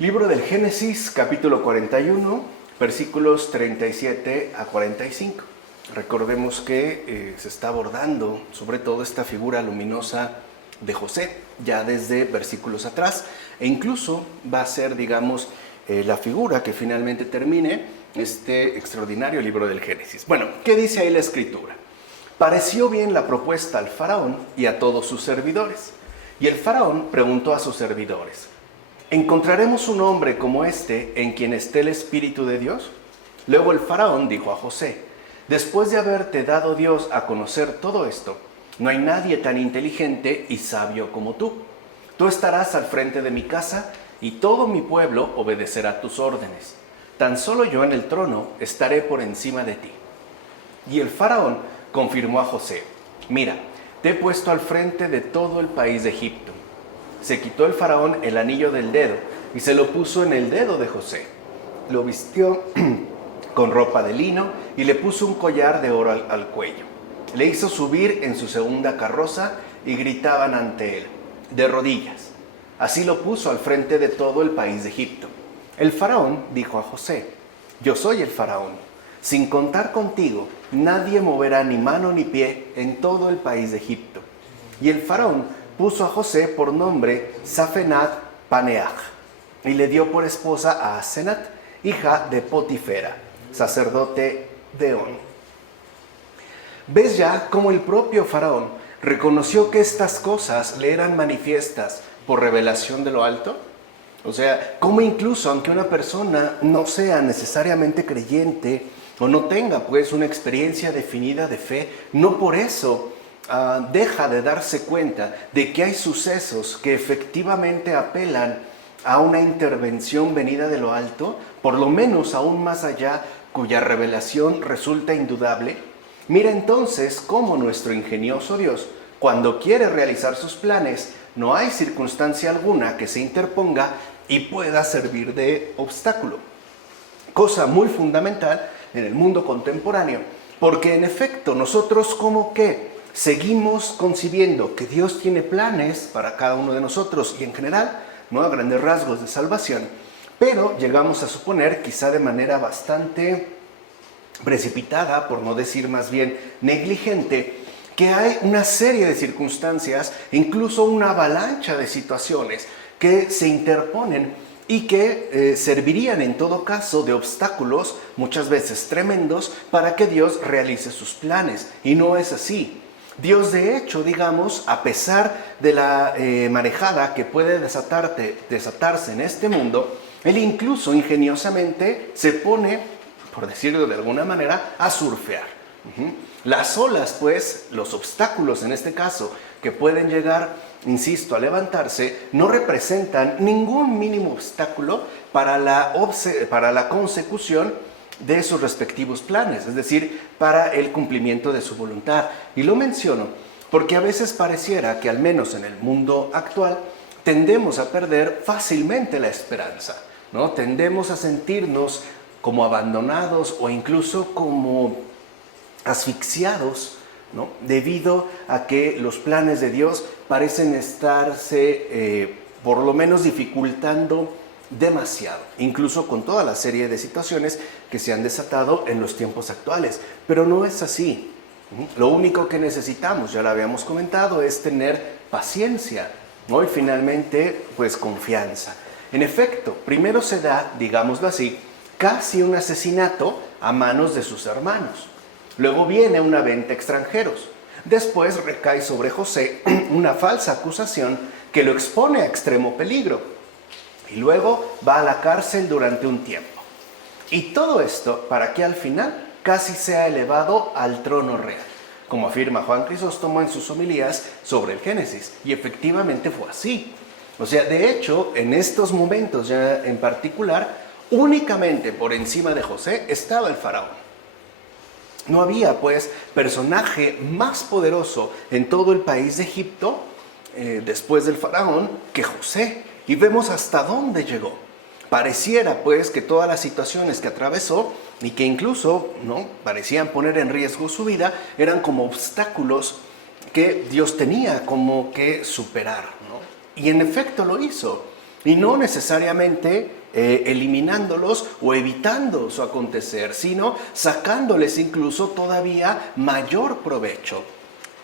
Libro del Génesis, capítulo 41, versículos 37 a 45. Recordemos que se está abordando sobre todo esta figura luminosa de José, ya desde versículos atrás, e incluso va a ser, la figura que finalmente termine este extraordinario libro del Génesis. Bueno, ¿qué dice ahí la Escritura? Pareció bien la propuesta al faraón y a todos sus servidores. Y el faraón preguntó a sus servidores: ¿encontraremos un hombre como este en quien esté el Espíritu de Dios? Luego el faraón dijo a José: después de haberte dado Dios a conocer todo esto, no hay nadie tan inteligente y sabio como tú. Tú estarás al frente de mi casa y todo mi pueblo obedecerá tus órdenes. Tan solo yo en el trono estaré por encima de ti. Y el faraón confirmó a José: mira, te he puesto al frente de todo el país de Egipto. Se quitó el faraón el anillo del dedo y se lo puso en el dedo de José. Lo vistió con ropa de lino y le puso un collar de oro al cuello. Le hizo subir en su segunda carroza y gritaban ante él, de rodillas. Así lo puso al frente de todo el país de Egipto. El faraón dijo a José: yo soy el faraón. Sin contar contigo, nadie moverá ni mano ni pie en todo el país de Egipto. Y el faraón puso a José por nombre Safenat Paneach, y le dio por esposa a Asenat, hija de Potifera, sacerdote de On. ¿Ves ya cómo el propio faraón reconoció que estas cosas le eran manifiestas por revelación de lo alto? O sea, cómo incluso aunque una persona no sea necesariamente creyente o no tenga pues una experiencia definida de fe, no por eso deja de darse cuenta de que hay sucesos que efectivamente apelan a una intervención venida de lo alto, por lo menos aún más allá, cuya revelación resulta indudable. Mira entonces cómo nuestro ingenioso Dios, cuando quiere realizar sus planes, no hay circunstancia alguna que se interponga y pueda servir de obstáculo. Cosa muy fundamental en el mundo contemporáneo, porque en efecto nosotros como que seguimos concibiendo que Dios tiene planes para cada uno de nosotros y en general, no a grandes rasgos de salvación, pero llegamos a suponer, quizá de manera bastante precipitada, por no decir más bien negligente, que hay una serie de circunstancias, incluso una avalancha de situaciones que se interponen y que servirían en todo caso de obstáculos, muchas veces tremendos, para que Dios realice sus planes. Y no es así. Dios de hecho, a pesar de la marejada que puede desatarse en este mundo, Él incluso ingeniosamente se pone, por decirlo de alguna manera, a surfear. Las olas, pues, los obstáculos en este caso, que pueden llegar, insisto, a levantarse, no representan ningún mínimo obstáculo para la consecución de sus respectivos planes, es decir, para el cumplimiento de su voluntad. Y lo menciono porque a veces pareciera que, al menos en el mundo actual, tendemos a perder fácilmente la esperanza, ¿no? Tendemos a sentirnos como abandonados o incluso como asfixiados, ¿no? Debido a que los planes de Dios parecen estarse por lo menos dificultando demasiado, incluso con toda la serie de situaciones que se han desatado en los tiempos actuales. Pero no es así. Lo único que necesitamos, ya lo habíamos comentado, es tener paciencia, ¿no? Y finalmente, pues confianza. En efecto, primero se da, digámoslo así, casi un asesinato a manos de sus hermanos. Luego viene una venta a extranjeros. Después recae sobre José una falsa acusación que lo expone a extremo peligro. Y luego va a la cárcel durante un tiempo. Y todo esto para que al final casi sea elevado al trono real, como afirma Juan Crisóstomo en sus homilías sobre el Génesis. Y efectivamente fue así. O sea, de hecho, en estos momentos ya en particular, únicamente por encima de José estaba el faraón. No había, pues, personaje más poderoso en todo el país de Egipto, después del faraón, que José. Y vemos hasta dónde llegó. Pareciera, pues, que todas las situaciones que atravesó y que incluso, ¿no?, parecían poner en riesgo su vida, eran como obstáculos que Dios tenía como que superar, ¿no? Y en efecto lo hizo. y no necesariamente eliminándolos o evitando su acontecer, sino sacándoles incluso todavía mayor provecho.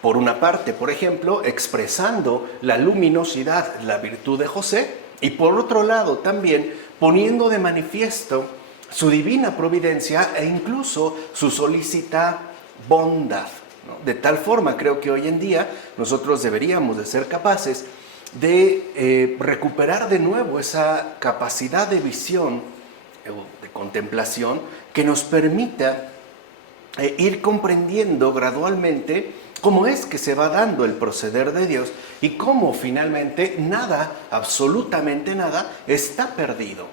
Por una parte, por ejemplo, expresando la luminosidad, la virtud de José, y por otro lado también poniendo de manifiesto su divina providencia e incluso su solícita bondad, ¿no? De tal forma, creo que hoy en día nosotros deberíamos de ser capaces de recuperar de nuevo esa capacidad de visión, de contemplación, que nos permita ir comprendiendo gradualmente cómo es que se va dando el proceder de Dios y cómo finalmente nada, absolutamente nada, está perdido.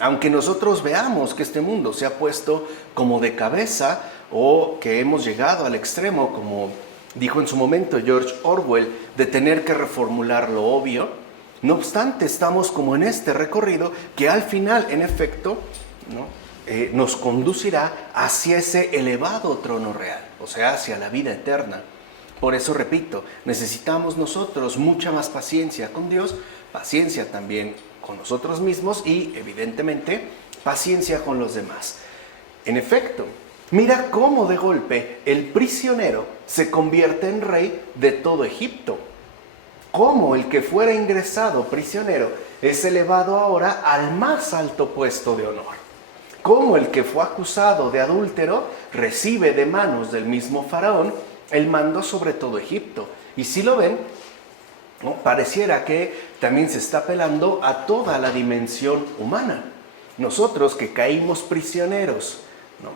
Aunque nosotros veamos que este mundo se ha puesto como de cabeza o que hemos llegado al extremo, como dijo en su momento George Orwell, de tener que reformular lo obvio, no obstante estamos como en este recorrido que al final, en efecto, ¿no? Nos conducirá hacia ese elevado trono real, o sea, hacia la vida eterna. Por eso, repito, necesitamos nosotros mucha más paciencia con Dios, paciencia también con nosotros mismos y, evidentemente, paciencia con los demás. En efecto, mira cómo de golpe el prisionero se convierte en rey de todo Egipto. Cómo el que fuera ingresado prisionero es elevado ahora al más alto puesto de honor. Cómo el que fue acusado de adúltero recibe de manos del mismo faraón el mando sobre todo Egipto. Y si lo ven, ¿no? Pareciera que también se está apelando a toda la dimensión humana. Nosotros que caímos prisioneros, ¿no?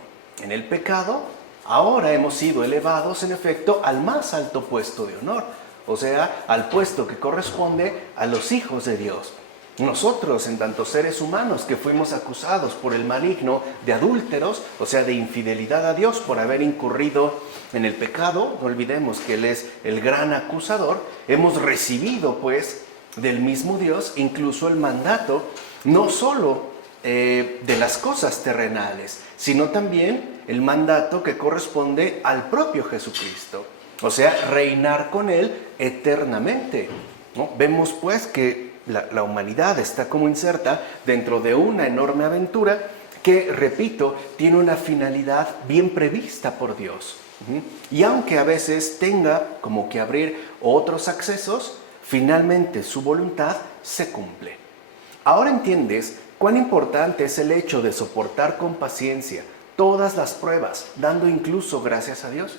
En el pecado, ahora hemos sido elevados en efecto al más alto puesto de honor, o sea, al puesto que corresponde a los hijos de Dios. Nosotros, en tanto seres humanos que fuimos acusados por el maligno de adúlteros, o sea, de infidelidad a Dios por haber incurrido en el pecado, no olvidemos que Él es el gran acusador, hemos recibido pues del mismo Dios incluso el mandato, no solo de las cosas terrenales, sino también el mandato que corresponde al propio Jesucristo, o sea, reinar con Él eternamente, ¿no? Vemos pues que la humanidad está como inserta dentro de una enorme aventura que, repito, tiene una finalidad bien prevista por Dios. Y aunque a veces tenga como que abrir otros accesos, finalmente su voluntad se cumple. Ahora entiendes cuán importante es el hecho de soportar con paciencia todas las pruebas, dando incluso gracias a Dios,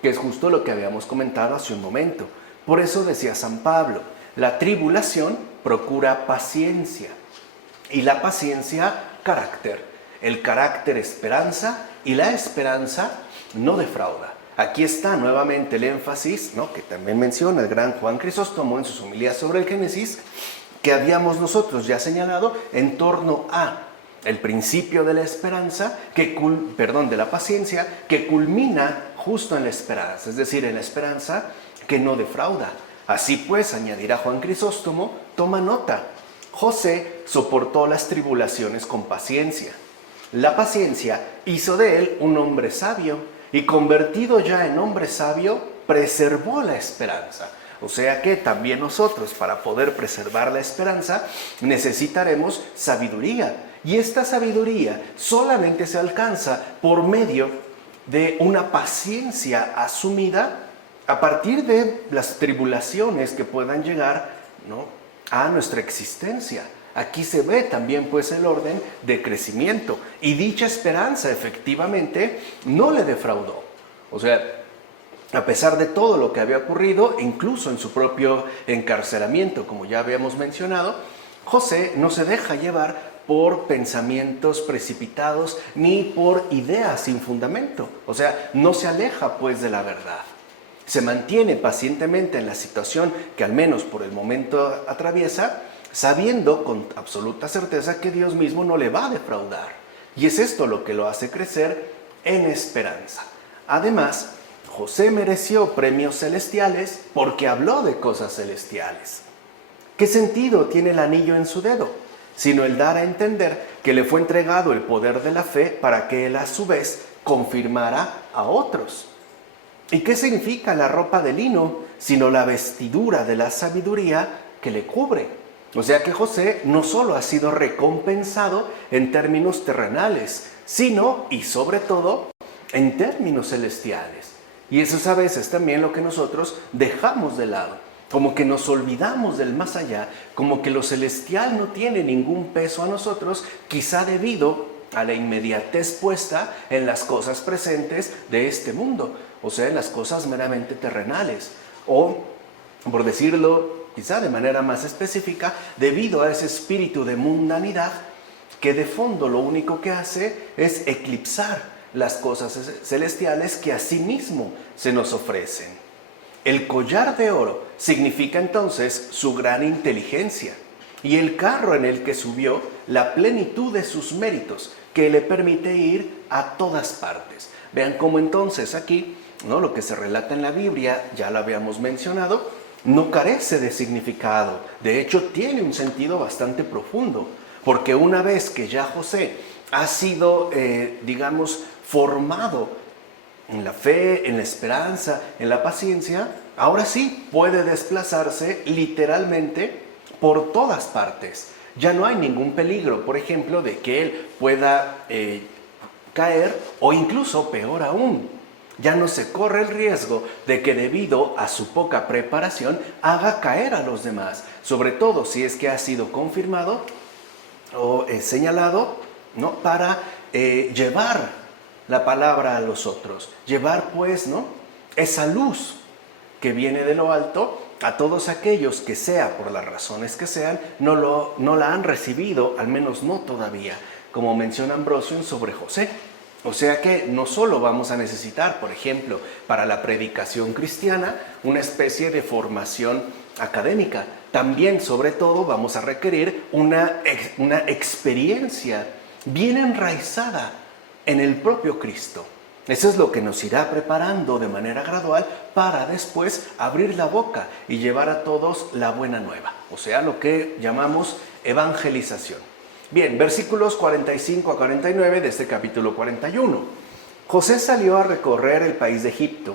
que es justo lo que habíamos comentado hace un momento. Por eso decía San Pablo, la tribulación procura paciencia y la paciencia carácter, el carácter esperanza y la esperanza no defrauda. Aquí está nuevamente el énfasis, ¿no? Que también menciona el gran Juan Crisóstomo en sus homilías sobre el Génesis, que habíamos nosotros ya señalado en torno a el principio de la esperanza, de la paciencia, que culmina justo en la esperanza, es decir, en la esperanza que no defrauda. Así pues, añadirá Juan Crisóstomo, toma nota, José soportó las tribulaciones con paciencia. La paciencia hizo de él un hombre sabio y convertido ya en hombre sabio, preservó la esperanza. O sea que también nosotros, para poder preservar la esperanza, necesitaremos sabiduría. Y esta sabiduría solamente se alcanza por medio de una paciencia asumida a partir de las tribulaciones que puedan llegar, ¿no?, a nuestra existencia. Aquí se ve también pues el orden de crecimiento y dicha esperanza efectivamente no le defraudó. O sea, a pesar de todo lo que había ocurrido, incluso en su propio encarcelamiento, como ya habíamos mencionado, José no se deja llevar por pensamientos precipitados ni por ideas sin fundamento. O sea, no se aleja pues de la verdad. Se mantiene pacientemente en la situación que al menos por el momento atraviesa, sabiendo con absoluta certeza que Dios mismo no le va a defraudar. Y es esto lo que lo hace crecer en esperanza. Además, José mereció premios celestiales porque habló de cosas celestiales. ¿Qué sentido tiene el anillo en su dedo? Sino el dar a entender que le fue entregado el poder de la fe para que él a su vez confirmara a otros. ¿Y qué significa la ropa de lino, sino la vestidura de la sabiduría que le cubre? O sea que José no solo ha sido recompensado en términos terrenales, sino y sobre todo en términos celestiales. Y eso es a veces también lo que nosotros dejamos de lado, como que nos olvidamos del más allá, como que lo celestial no tiene ningún peso a nosotros, quizá debido a la inmediatez puesta en las cosas presentes de este mundo, o sea, en las cosas meramente terrenales, o, por decirlo quizá de manera más específica, debido a ese espíritu de mundanidad que de fondo lo único que hace es eclipsar las cosas celestiales que a sí mismo se nos ofrecen. El collar de oro significa entonces su gran inteligencia, y el carro en el que subió la plenitud de sus méritos, que le permite ir a todas partes. Vean cómo entonces aquí, ¿no?, lo que se relata en la Biblia, ya lo habíamos mencionado, no carece de significado. De hecho, tiene un sentido bastante profundo, porque una vez que ya José ha sido, formado en la fe, en la esperanza, en la paciencia, ahora sí puede desplazarse literalmente por todas partes. Ya no hay ningún peligro, por ejemplo, de que él pueda caer, o incluso peor aún, ya no se corre el riesgo de que debido a su poca preparación haga caer a los demás, sobre todo si es que ha sido confirmado o señalado, ¿no?, para llevar la palabra a los otros, llevar pues, ¿no?, esa luz que viene de lo alto a todos aquellos que, sea por las razones que sean, no la han recibido, al menos no todavía, como menciona Ambrosio sobre José. O sea que no solo vamos a necesitar, por ejemplo, para la predicación cristiana, una especie de formación académica. También, sobre todo, vamos a requerir una experiencia bien enraizada en el propio Cristo. Eso es lo que nos irá preparando de manera gradual para después abrir la boca y llevar a todos la buena nueva. O sea, lo que llamamos evangelización. Bien, versículos 45 a 49 de este capítulo 41. José salió a recorrer el país de Egipto.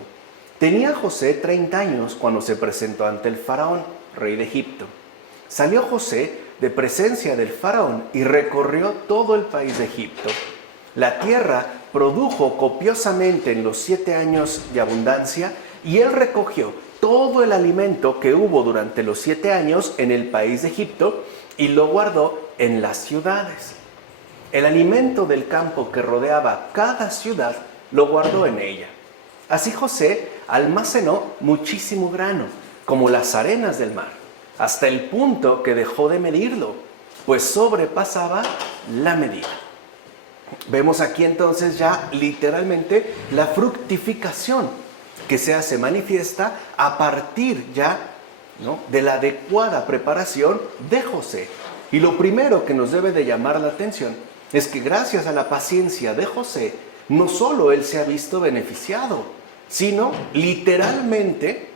Tenía José 30 años cuando se presentó ante el faraón, rey de Egipto. Salió José de presencia del faraón y recorrió todo el país de Egipto. La tierra produjo copiosamente en los 7 años de abundancia, y él recogió todo el alimento que hubo durante los 7 años en el país de Egipto y lo guardó en las ciudades. El alimento del campo que rodeaba cada ciudad lo guardó en ella. Así José almacenó muchísimo grano, como las arenas del mar, hasta el punto que dejó de medirlo, pues sobrepasaba la medida. Vemos aquí entonces ya literalmente la fructificación que se hace manifiesta a partir ya, ¿no?, de la adecuada preparación de José. Y lo primero que nos debe de llamar la atención es que gracias a la paciencia de José, no solo él se ha visto beneficiado, sino literalmente,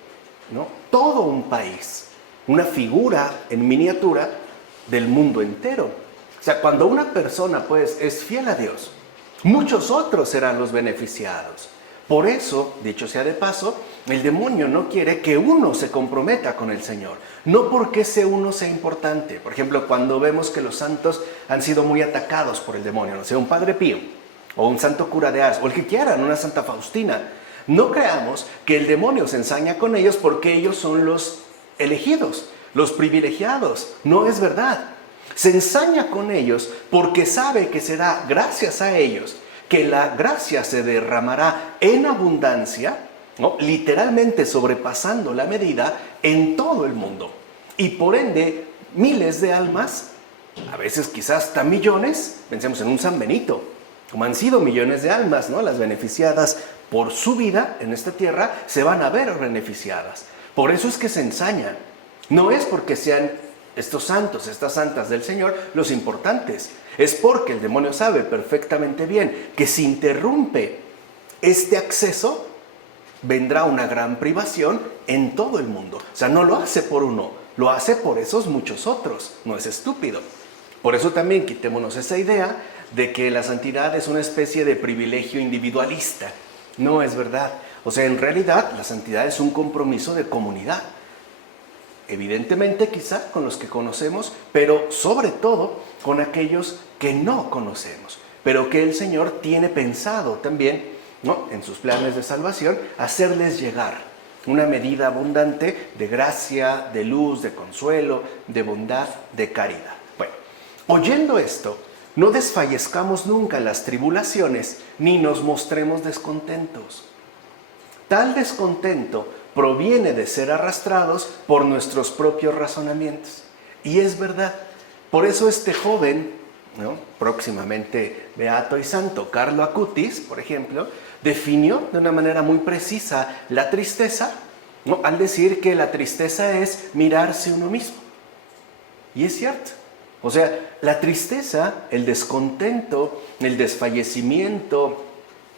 ¿no?, todo un país, una figura en miniatura del mundo entero. O sea, cuando una persona pues es fiel a Dios, muchos otros serán los beneficiados. Por eso, dicho sea de paso, el demonio no quiere que uno se comprometa con el Señor. No porque ese uno sea importante. Por ejemplo, cuando vemos que los santos han sido muy atacados por el demonio, no sé, un Padre Pío, o un santo cura de Ars, o el que quieran, una Santa Faustina, no creamos que el demonio se ensaña con ellos porque ellos son los elegidos, los privilegiados. No es verdad. Se ensaña con ellos porque sabe que será gracias a ellos que la gracia se derramará en abundancia, ¿no?, literalmente sobrepasando la medida en todo el mundo. Y por ende, miles de almas, a veces quizás hasta millones, pensemos en un San Benito, como han sido millones de almas, ¿no?, las beneficiadas por su vida en esta tierra, se van a ver beneficiadas. Por eso es que se ensañan. No es porque sean estos santos, estas santas del Señor, los importantes. Es porque el demonio sabe perfectamente bien que si interrumpe este acceso, vendrá una gran privación en todo el mundo. O sea, no lo hace por uno, lo hace por esos muchos otros. No es estúpido. Por eso también quitémonos esa idea de que la santidad es una especie de privilegio individualista. No es verdad. O sea, en realidad la santidad es un compromiso de comunidad. evidentemente quizá con los que conocemos, pero sobre todo con aquellos que no conocemos, pero que el Señor tiene pensado también, ¿no?, en sus planes de salvación, hacerles llegar una medida abundante de gracia, de luz, de consuelo, de bondad, de caridad. Bueno, oyendo esto, no desfallezcamos nunca en las tribulaciones, ni nos mostremos descontentos. Tal descontento proviene de ser arrastrados por nuestros propios razonamientos. Y es verdad. Por eso este joven, ¿no?, próximamente beato y santo, Carlo Acutis, por ejemplo, definió de una manera muy precisa la tristeza, ¿no?, al decir que la tristeza es mirarse uno mismo. Y es cierto. O sea, la tristeza, el descontento, el desfallecimiento,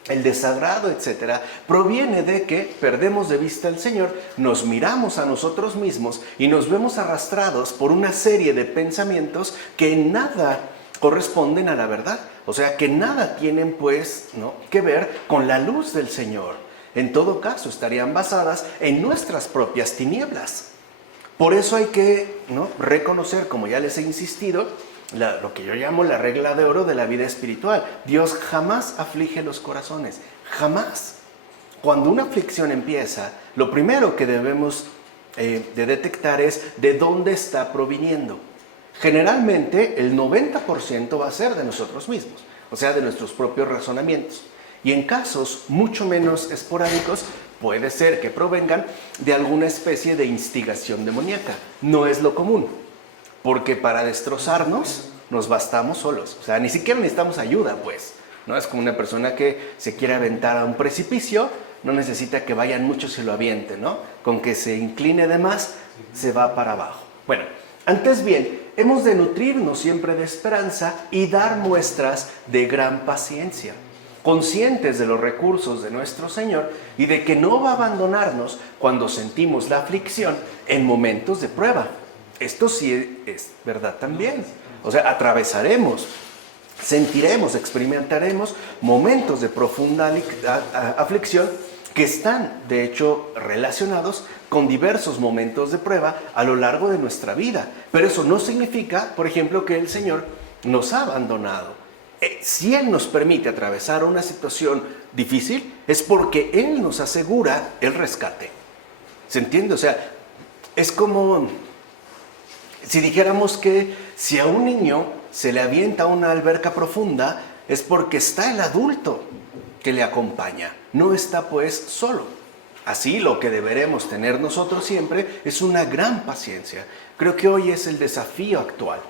el desagrado, etcétera, proviene de que perdemos de vista al Señor, nos miramos a nosotros mismos y nos vemos arrastrados por una serie de pensamientos que en nada corresponden a la verdad. O sea, que nada tienen, pues, ¿no?, que ver con la luz del Señor. En todo caso, estarían basadas en nuestras propias tinieblas. Por eso hay que, ¿no?, reconocer, como ya les he insistido, lo que yo llamo la regla de oro de la vida espiritual. Dios jamás aflige los corazones, jamás. Cuando una aflicción empieza, lo primero que debemos de detectar es de dónde está proviniendo. Generalmente el 90% va a ser de nosotros mismos, o sea, de nuestros propios razonamientos. Y en casos mucho menos esporádicos, puede ser que provengan de alguna especie de instigación demoníaca. No es lo común, porque para destrozarnos nos bastamos solos. O sea, ni siquiera necesitamos ayuda, pues. ¿No? Es como una persona que se quiere aventar a un precipicio, no necesita que vayan muchos y lo avienten, ¿no? Con que se incline de más, se va para abajo. Bueno, antes bien, hemos de nutrirnos siempre de esperanza y dar muestras de gran paciencia, conscientes de los recursos de nuestro Señor y de que no va a abandonarnos cuando sentimos la aflicción en momentos de prueba. Esto sí es verdad también. O sea, atravesaremos, sentiremos, experimentaremos momentos de profunda aflicción que están, de hecho, relacionados con diversos momentos de prueba a lo largo de nuestra vida. Pero eso no significa, por ejemplo, que el Señor nos ha abandonado. Si Él nos permite atravesar una situación difícil, es porque Él nos asegura el rescate. ¿Se entiende? O sea, es como si dijéramos que si a un niño se le avienta a una alberca profunda, es porque está el adulto que le acompaña. No está, pues, solo. Así, lo que deberemos tener nosotros siempre es una gran paciencia. Creo que hoy es el desafío actual,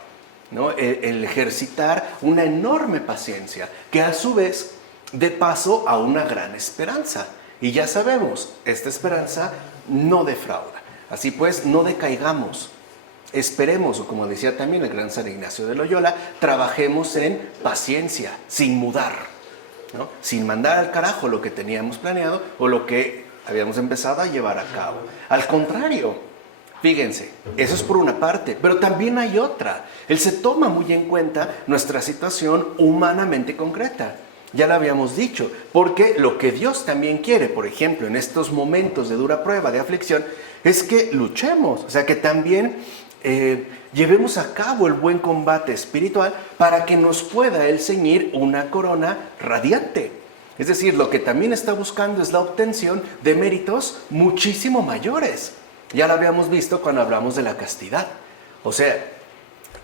¿no? El ejercitar una enorme paciencia, que a su vez dé paso a una gran esperanza. Y ya sabemos, esta esperanza no defrauda. Así pues, no decaigamos. Esperemos, o como decía también el gran San Ignacio de Loyola, trabajemos en paciencia, sin mudar, ¿no?, sin mandar al carajo lo que teníamos planeado o lo que habíamos empezado a llevar a cabo. Al contrario, fíjense, eso es por una parte, pero también hay otra. Él se toma muy en cuenta nuestra situación humanamente concreta. Ya lo habíamos dicho, porque lo que Dios también quiere, por ejemplo, en estos momentos de dura prueba, de aflicción, es que luchemos, o sea, que también llevemos a cabo el buen combate espiritual para que nos pueda Él ceñir una corona radiante. Es decir, lo que también está buscando es la obtención de méritos muchísimo mayores. Ya lo habíamos visto cuando hablamos de la castidad. O sea,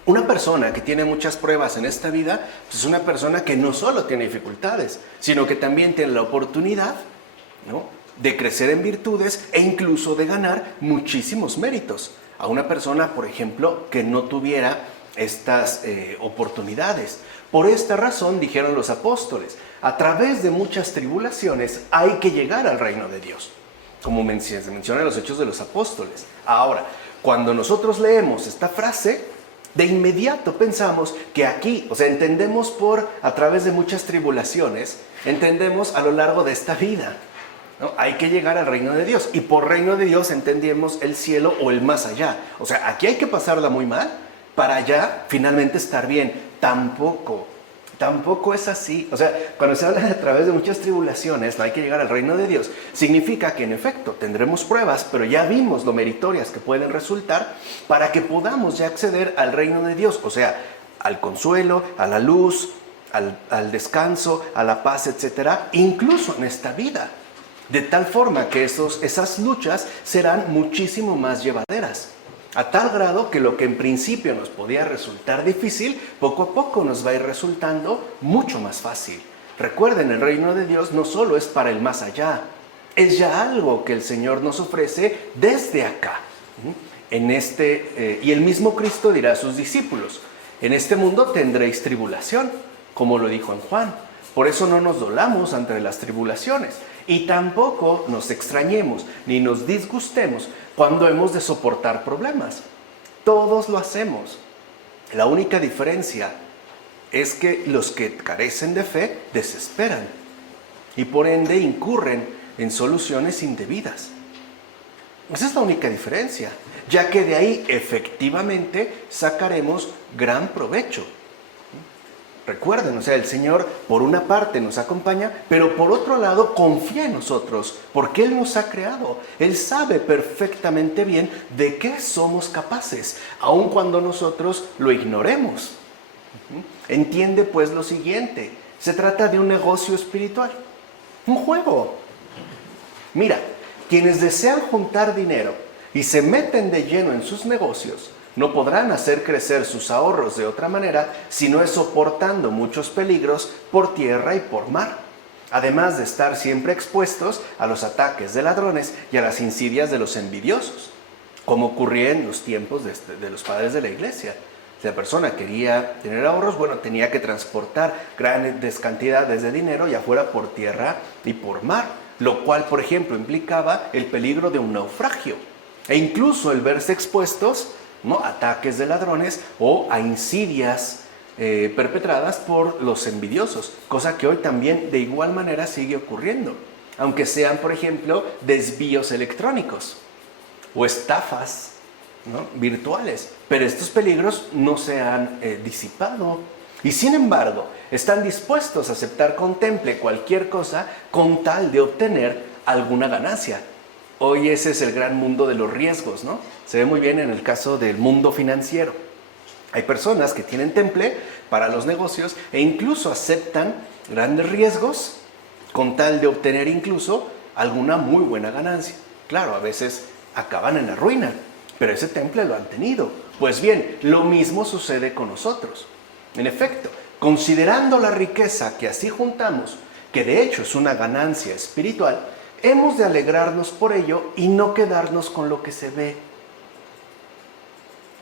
una persona que tiene muchas pruebas en esta vida, pues es una persona que no solo tiene dificultades, sino que también tiene la oportunidad, ¿no?, de crecer en virtudes e incluso de ganar muchísimos méritos. A una persona, por ejemplo, que no tuviera estas oportunidades. Por esta razón, dijeron los apóstoles, a través de muchas tribulaciones hay que llegar al reino de Dios, como se menciona en los Hechos de los Apóstoles. Ahora, cuando nosotros leemos esta frase, de inmediato pensamos que aquí, o sea, entendemos a través de muchas tribulaciones, entendemos a lo largo de esta vida, ¿no? Hay que llegar al reino de Dios, y por reino de Dios entendemos el cielo o el más allá. O sea, aquí hay que pasarla muy mal para allá finalmente estar bien. Tampoco Tampoco es así. O sea, cuando se habla de a través de muchas tribulaciones, no hay que llegar al reino de Dios, significa que en efecto tendremos pruebas, pero ya vimos lo meritorias que pueden resultar para que podamos ya acceder al reino de Dios. O sea, al consuelo, a la luz, al descanso, a la paz, etcétera, incluso en esta vida. De tal forma que esas luchas serán muchísimo más llevaderas. A tal grado que lo que en principio nos podía resultar difícil, poco a poco nos va a ir resultando mucho más fácil. Recuerden, el reino de Dios no solo es para el más allá, es ya algo que el Señor nos ofrece desde acá. Y el mismo Cristo dirá a sus discípulos, en este mundo tendréis tribulación, como lo dijo en Juan. Por eso no nos dolamos ante las tribulaciones y tampoco nos extrañemos ni nos disgustemos cuando hemos de soportar problemas. Todos lo hacemos. La única diferencia es que los que carecen de fe desesperan y por ende incurren en soluciones indebidas. Esa es la única diferencia, ya que de ahí efectivamente sacaremos gran provecho. Recuerden, o sea, el Señor por una parte nos acompaña, pero por otro lado confía en nosotros, porque Él nos ha creado. Él sabe perfectamente bien de qué somos capaces, aun cuando nosotros lo ignoremos. Entiende pues lo siguiente, se trata de un negocio espiritual, un juego. Mira, quienes desean juntar dinero y se meten de lleno en sus negocios, no podrán hacer crecer sus ahorros de otra manera si no es soportando muchos peligros por tierra y por mar, además de estar siempre expuestos a los ataques de ladrones y a las insidias de los envidiosos, como ocurría en los tiempos de los padres de la iglesia. Si la persona quería tener ahorros, bueno, tenía que transportar grandes cantidades de dinero, ya fuera por tierra y por mar, lo cual, por ejemplo, implicaba el peligro de un naufragio e incluso el verse expuestos, ¿no?, ataques de ladrones o a insidias perpetradas por los envidiosos, cosa que hoy también de igual manera sigue ocurriendo, aunque sean, por ejemplo, desvíos electrónicos o estafas, ¿no?, virtuales, pero estos peligros no se han disipado y sin embargo están dispuestos a aceptar con temple cualquier cosa con tal de obtener alguna ganancia. Hoy ese es el gran mundo de los riesgos, ¿no? Se ve muy bien en el caso del mundo financiero. Hay personas que tienen temple para los negocios e incluso aceptan grandes riesgos con tal de obtener incluso alguna muy buena ganancia. Claro, a veces acaban en la ruina, pero ese temple lo han tenido. Pues bien, lo mismo sucede con nosotros. En efecto, considerando la riqueza que así juntamos, que de hecho es una ganancia espiritual, hemos de alegrarnos por ello y no quedarnos con lo que se ve,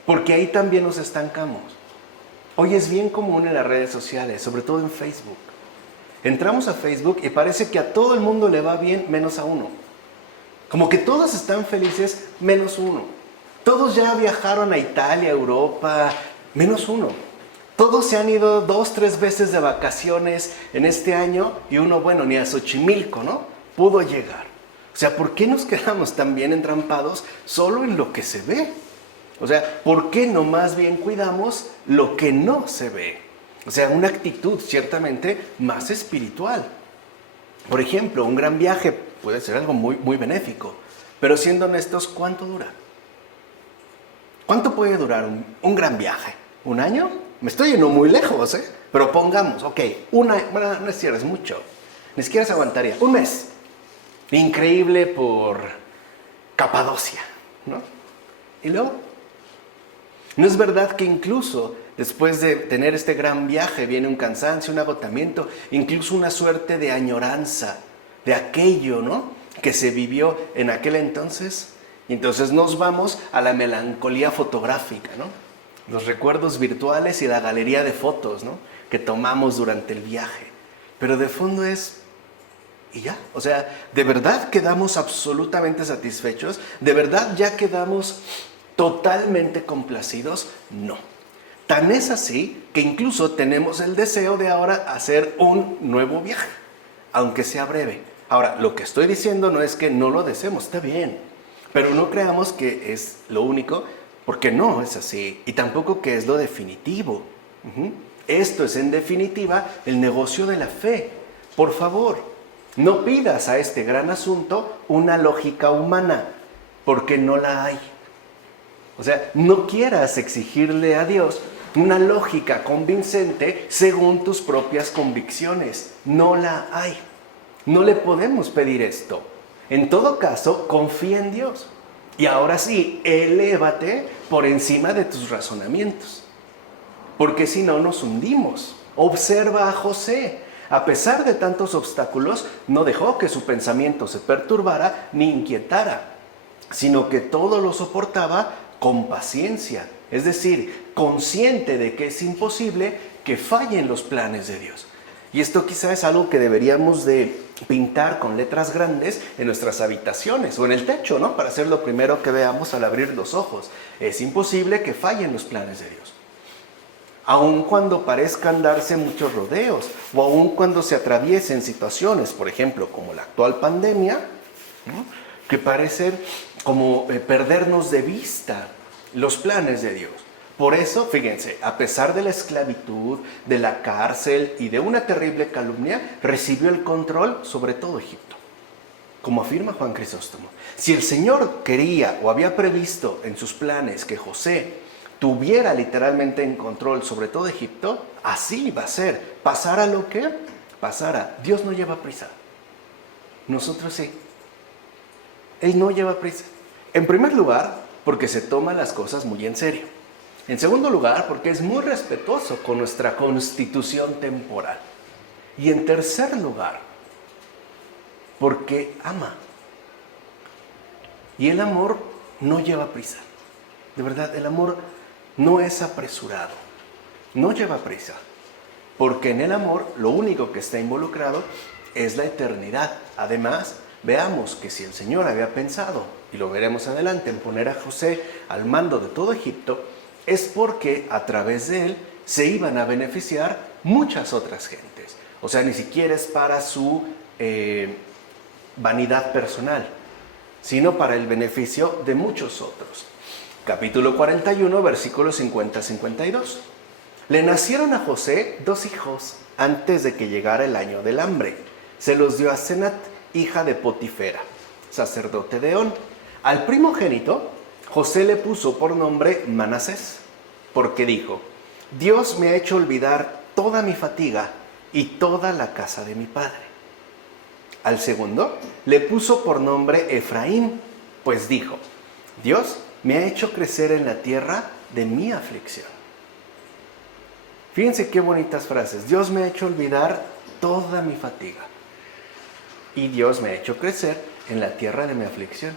porque ahí también nos estancamos. Hoy es bien común en las redes sociales, sobre todo en Facebook. Entramos a Facebook y parece que a todo el mundo le va bien menos a uno. Como que todos están felices menos uno. Todos ya viajaron a Italia, Europa, menos uno. Todos se han ido 2, 3 veces de vacaciones en este año y uno, bueno, ni a Xochimilco, ¿no?, pudo llegar. O sea, ¿por qué nos quedamos tan bien entrampados solo en lo que se ve? O sea, ¿por qué no más bien cuidamos lo que no se ve? O sea, una actitud ciertamente más espiritual. Por ejemplo, un gran viaje puede ser algo muy, muy benéfico, pero siendo honestos, ¿cuánto dura? ¿Cuánto puede durar un gran viaje? ¿Un año? Me estoy yendo muy lejos, ¿eh? Pero pongamos, ok, bueno, no es cierto, es mucho. Ni siquiera se aguantaría. Un mes. Increíble por Capadocia, ¿no? Y luego, ¿no es verdad que incluso después de tener este gran viaje viene un cansancio, un agotamiento, incluso una suerte de añoranza de aquello, ¿no?, que se vivió en aquel entonces? Y entonces nos vamos a la melancolía fotográfica, ¿no?, los recuerdos virtuales y la galería de fotos, ¿no?, que tomamos durante el viaje. Pero de fondo es... y ya, o sea, ¿de verdad quedamos absolutamente satisfechos? ¿De verdad ya quedamos totalmente complacidos? No. Tan es así que incluso tenemos el deseo de ahora hacer un nuevo viaje, aunque sea breve. Ahora, lo que estoy diciendo no es que no lo deseemos, está bien, pero no creamos que es lo único, porque no es así, y tampoco que es lo definitivo. Esto es en definitiva el negocio de la fe. Por favor, no pidas a este gran asunto una lógica humana, porque no la hay. O sea, no quieras exigirle a Dios una lógica convincente según tus propias convicciones. No la hay. No le podemos pedir esto. En todo caso, confía en Dios. Y ahora sí, elévate por encima de tus razonamientos. Porque si no, nos hundimos. Observa a José. A pesar de tantos obstáculos, no dejó que su pensamiento se perturbara ni inquietara, sino que todo lo soportaba con paciencia. Es decir, consciente de que es imposible que fallen los planes de Dios. Y esto quizá es algo que deberíamos de pintar con letras grandes en nuestras habitaciones o en el techo, ¿no? Para ser lo primero que veamos al abrir los ojos. Es imposible que fallen los planes de Dios. Aun cuando parezcan darse muchos rodeos o aun cuando se atraviesen situaciones, por ejemplo, como la actual pandemia, ¿no? Que parecen como perdernos de vista los planes de Dios. Por eso, fíjense, a pesar de la esclavitud, de la cárcel y de una terrible calumnia, recibió el control sobre todo Egipto. Como afirma Juan Crisóstomo, si el Señor quería o había previsto en sus planes que José tuviera literalmente en control sobre todo Egipto, así va a ser. Pasara lo que pasara. Dios no lleva prisa. Nosotros sí. Él no lleva prisa. En primer lugar, porque se toma las cosas muy en serio. En segundo lugar, porque es muy respetuoso con nuestra constitución temporal. Y en tercer lugar, porque ama. Y el amor no lleva prisa. De verdad, el amor no es apresurado. No lleva prisa. Porque en el amor lo único que está involucrado es la eternidad. Además, veamos que si el Señor había pensado, y lo veremos adelante, en poner a José al mando de todo Egipto, es porque a través de él se iban a beneficiar muchas otras gentes. O sea, ni siquiera es para su vanidad personal, sino para el beneficio de muchos otros. Capítulo 41, versículos 50-52. Le nacieron a José 2 hijos antes de que llegara el año del hambre. Se los dio a Senat, hija de Potifera, sacerdote de On. Al primogénito, José le puso por nombre Manasés, porque dijo, Dios me ha hecho olvidar toda mi fatiga y toda la casa de mi padre. Al segundo, le puso por nombre Efraín, pues dijo, Dios me ha hecho crecer en la tierra de mi aflicción. Fíjense qué bonitas frases. Dios me ha hecho olvidar toda mi fatiga y Dios me ha hecho crecer en la tierra de mi aflicción.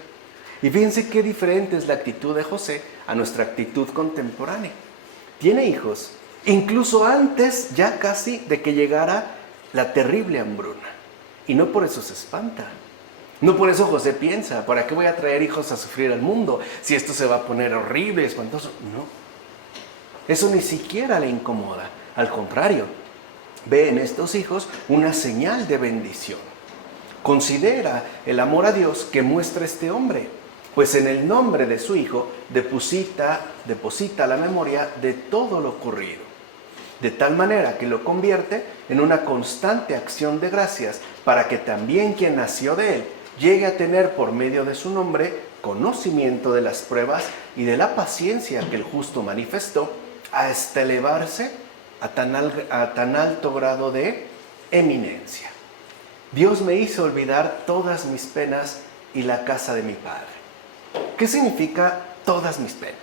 Y fíjense qué diferente es la actitud de José a nuestra actitud contemporánea. Tiene hijos, incluso antes ya casi de que llegara la terrible hambruna. Y no por eso se espanta. No por eso José piensa, ¿para qué voy a traer hijos a sufrir al mundo? Si esto se va a poner horrible, espantoso. No. Eso ni siquiera le incomoda. Al contrario, ve en estos hijos una señal de bendición. Considera el amor a Dios que muestra este hombre, pues en el nombre de su hijo deposita la memoria de todo lo ocurrido, de tal manera que lo convierte en una constante acción de gracias para que también quien nació de él llegue a tener por medio de su nombre conocimiento de las pruebas y de la paciencia que el justo manifestó hasta elevarse a tan alto grado de eminencia. Dios me hizo olvidar todas mis penas y la casa de mi padre. ¿Qué significa todas mis penas?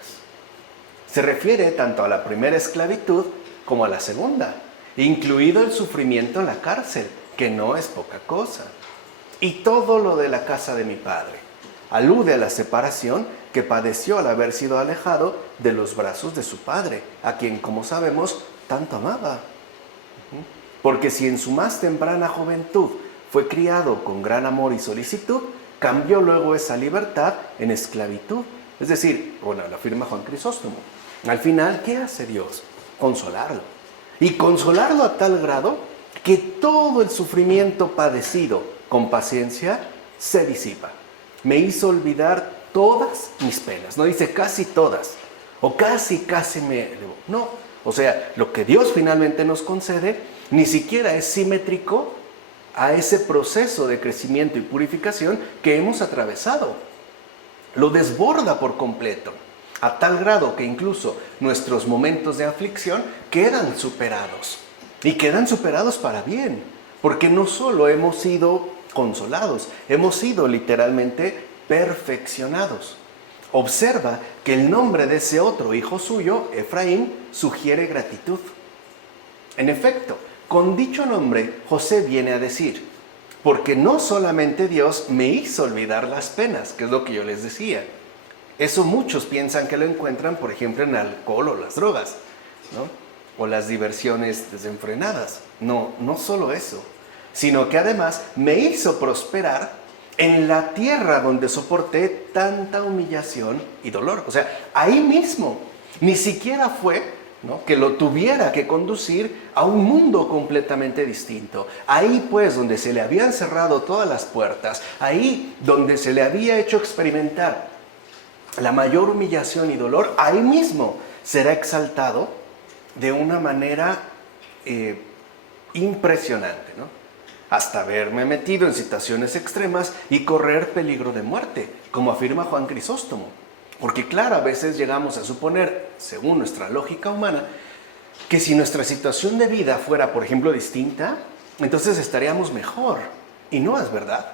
Se refiere tanto a la primera esclavitud como a la segunda, incluido el sufrimiento en la cárcel, que no es poca cosa. Y todo lo de la casa de mi padre alude a la separación que padeció al haber sido alejado de los brazos de su padre, a quien, como sabemos, tanto amaba. Porque si en su más temprana juventud fue criado con gran amor y solicitud, cambió luego esa libertad en esclavitud. Es decir, bueno, lo afirma Juan Crisóstomo. Al final, ¿qué hace Dios? Consolarlo. Y consolarlo a tal grado que todo el sufrimiento padecido con paciencia se disipa. Me hizo olvidar todas mis penas. No dice casi todas, o casi me elevó. No, O sea, lo que Dios finalmente nos concede ni siquiera es simétrico a ese proceso de crecimiento y purificación que hemos atravesado. Lo desborda por completo, a tal grado que incluso nuestros momentos de aflicción quedan superados. Y quedan superados para bien, porque no solo hemos sido consolados, hemos sido literalmente perfeccionados. Observa que el nombre de ese otro hijo suyo, Efraín, sugiere gratitud. En efecto, con dicho nombre, José viene a decir, porque no solamente Dios me hizo olvidar las penas, que es lo que yo les decía. Eso muchos piensan que lo encuentran, por ejemplo, en el alcohol o las drogas, ¿no? O las diversiones desenfrenadas. No, no solo eso, sino que además me hizo prosperar en la tierra donde soporté tanta humillación y dolor. O sea, ahí mismo, ni siquiera fue, ¿no?, que lo tuviera que conducir a un mundo completamente distinto. Ahí pues donde se le habían cerrado todas las puertas, ahí donde se le había hecho experimentar la mayor humillación y dolor, ahí mismo será exaltado de una manera impresionante, ¿no? Hasta haberme metido en situaciones extremas y correr peligro de muerte, como afirma Juan Crisóstomo. Porque claro, a veces llegamos a suponer, según nuestra lógica humana, que si nuestra situación de vida fuera, por ejemplo, distinta, entonces estaríamos mejor. Y no es verdad.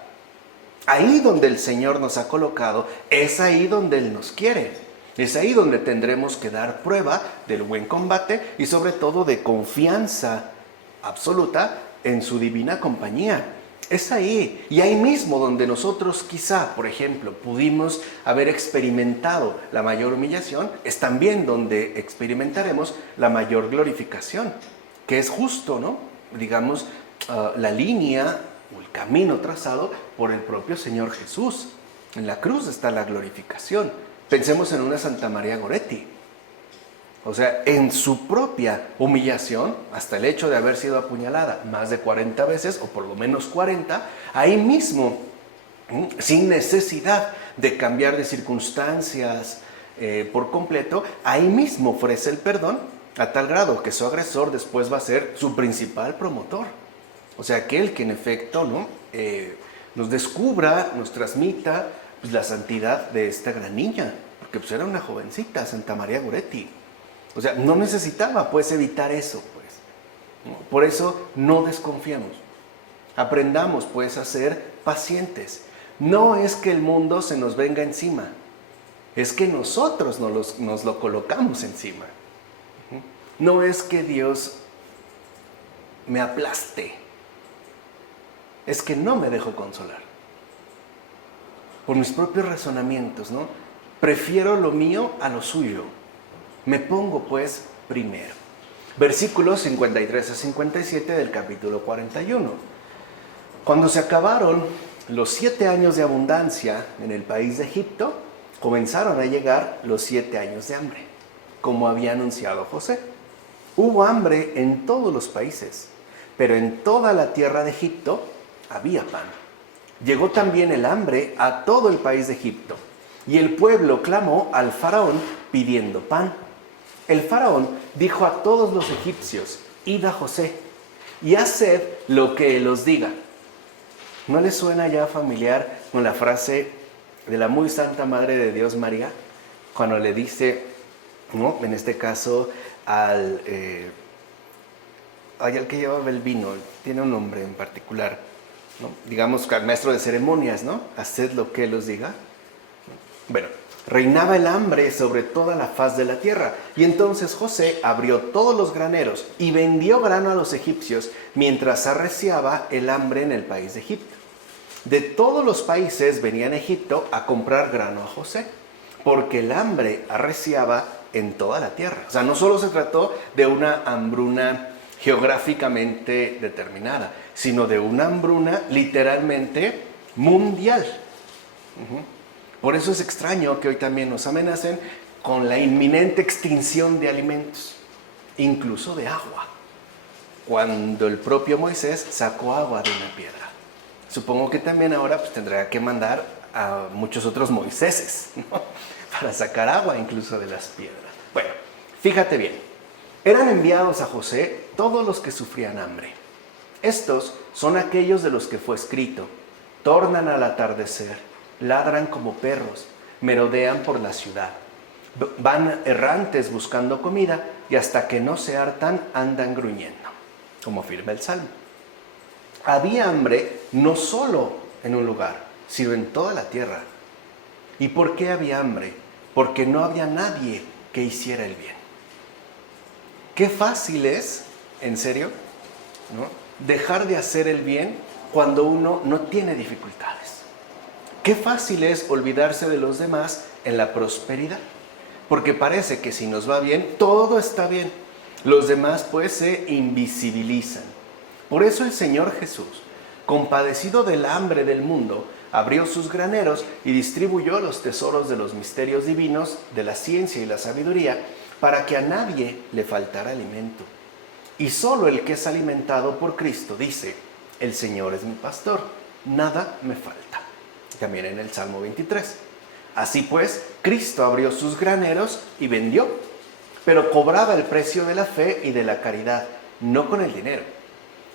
Ahí donde el Señor nos ha colocado, es ahí donde Él nos quiere. Es ahí donde tendremos que dar prueba del buen combate y sobre todo de confianza absoluta en su divina compañía. Es ahí, y ahí mismo donde nosotros quizá, por ejemplo, pudimos haber experimentado la mayor humillación, es también donde experimentaremos la mayor glorificación, que es justo, ¿no? Digamos, la línea o el camino trazado por el propio Señor Jesús. En la cruz está la glorificación. Pensemos en una Santa María Goretti. O sea, en su propia humillación, hasta el hecho de haber sido apuñalada más de 40 veces, o por lo menos 40, ahí mismo, sin necesidad de cambiar de circunstancias por completo, ahí mismo ofrece el perdón a tal grado que su agresor después va a ser su principal promotor. O sea, aquel que en efecto, ¿no?, nos descubra, nos transmita pues, la santidad de esta gran niña, porque pues, era una jovencita, Santa María Goretti. O sea, no necesitaba pues evitar eso, pues. Por eso no desconfiemos. Aprendamos pues a ser pacientes. No es que el mundo se nos venga encima, es que nosotros nos lo colocamos encima. No es que Dios me aplaste, es que no me dejo consolar. Por mis propios razonamientos, ¿no? Prefiero lo mío a lo suyo. Me pongo pues primero. Versículos 53 a 57 del capítulo 41. Cuando se acabaron los 7 años de abundancia en el país de Egipto, comenzaron a llegar los 7 años de hambre, como había anunciado José. Hubo hambre en todos los países, pero en toda la tierra de Egipto había pan. Llegó también el hambre a todo el país de Egipto, y el pueblo clamó al faraón pidiendo pan. El faraón dijo a todos los egipcios, id a José y haced lo que él os diga. ¿No les suena ya familiar con la frase de la muy santa Madre de Dios María? Cuando le dice, ¿no?, en este caso al que llevaba el vino, tiene un nombre en particular, ¿no? Digamos al maestro de ceremonias, ¿no? Haced lo que él os diga. Bueno, reinaba el hambre sobre toda la faz de la tierra. Y entonces José abrió todos los graneros y vendió grano a los egipcios mientras arreciaba el hambre en el país de Egipto. De todos los países venían a Egipto a comprar grano a José, porque el hambre arreciaba en toda la tierra. O sea, no solo se trató de una hambruna geográficamente determinada, sino de una hambruna literalmente mundial. Por eso es extraño que hoy también nos amenacen con la inminente extinción de alimentos, incluso de agua, cuando el propio Moisés sacó agua de una piedra. Supongo que también ahora pues, tendrá que mandar a muchos otros Moiséses, ¿no?, para sacar agua incluso de las piedras. Bueno, fíjate bien, Eran enviados a José todos los que sufrían hambre. Estos son aquellos de los que fue escrito: tornan al atardecer, ladran como perros, merodean por la ciudad. Van errantes buscando comida y hasta que no se hartan andan gruñendo, como afirma el Salmo. Había hambre no solo en un lugar, sino en toda la tierra. ¿Y por qué había hambre? Porque no había nadie que hiciera el bien. Qué fácil es, en serio, ¿no?, dejar de hacer el bien cuando uno no tiene dificultades. Qué fácil es olvidarse de los demás en la prosperidad, porque parece que si nos va bien, todo está bien. Los demás pues se invisibilizan. Por eso el Señor Jesús, compadecido del hambre del mundo, abrió sus graneros y distribuyó los tesoros de los misterios divinos, de la ciencia y la sabiduría, para que a nadie le faltara alimento. Y solo el que es alimentado por Cristo dice: el Señor es mi pastor, nada me falta. También en el Salmo 23. Así pues, Cristo abrió sus graneros y vendió, pero cobraba el precio de la fe y de la caridad, no con el dinero,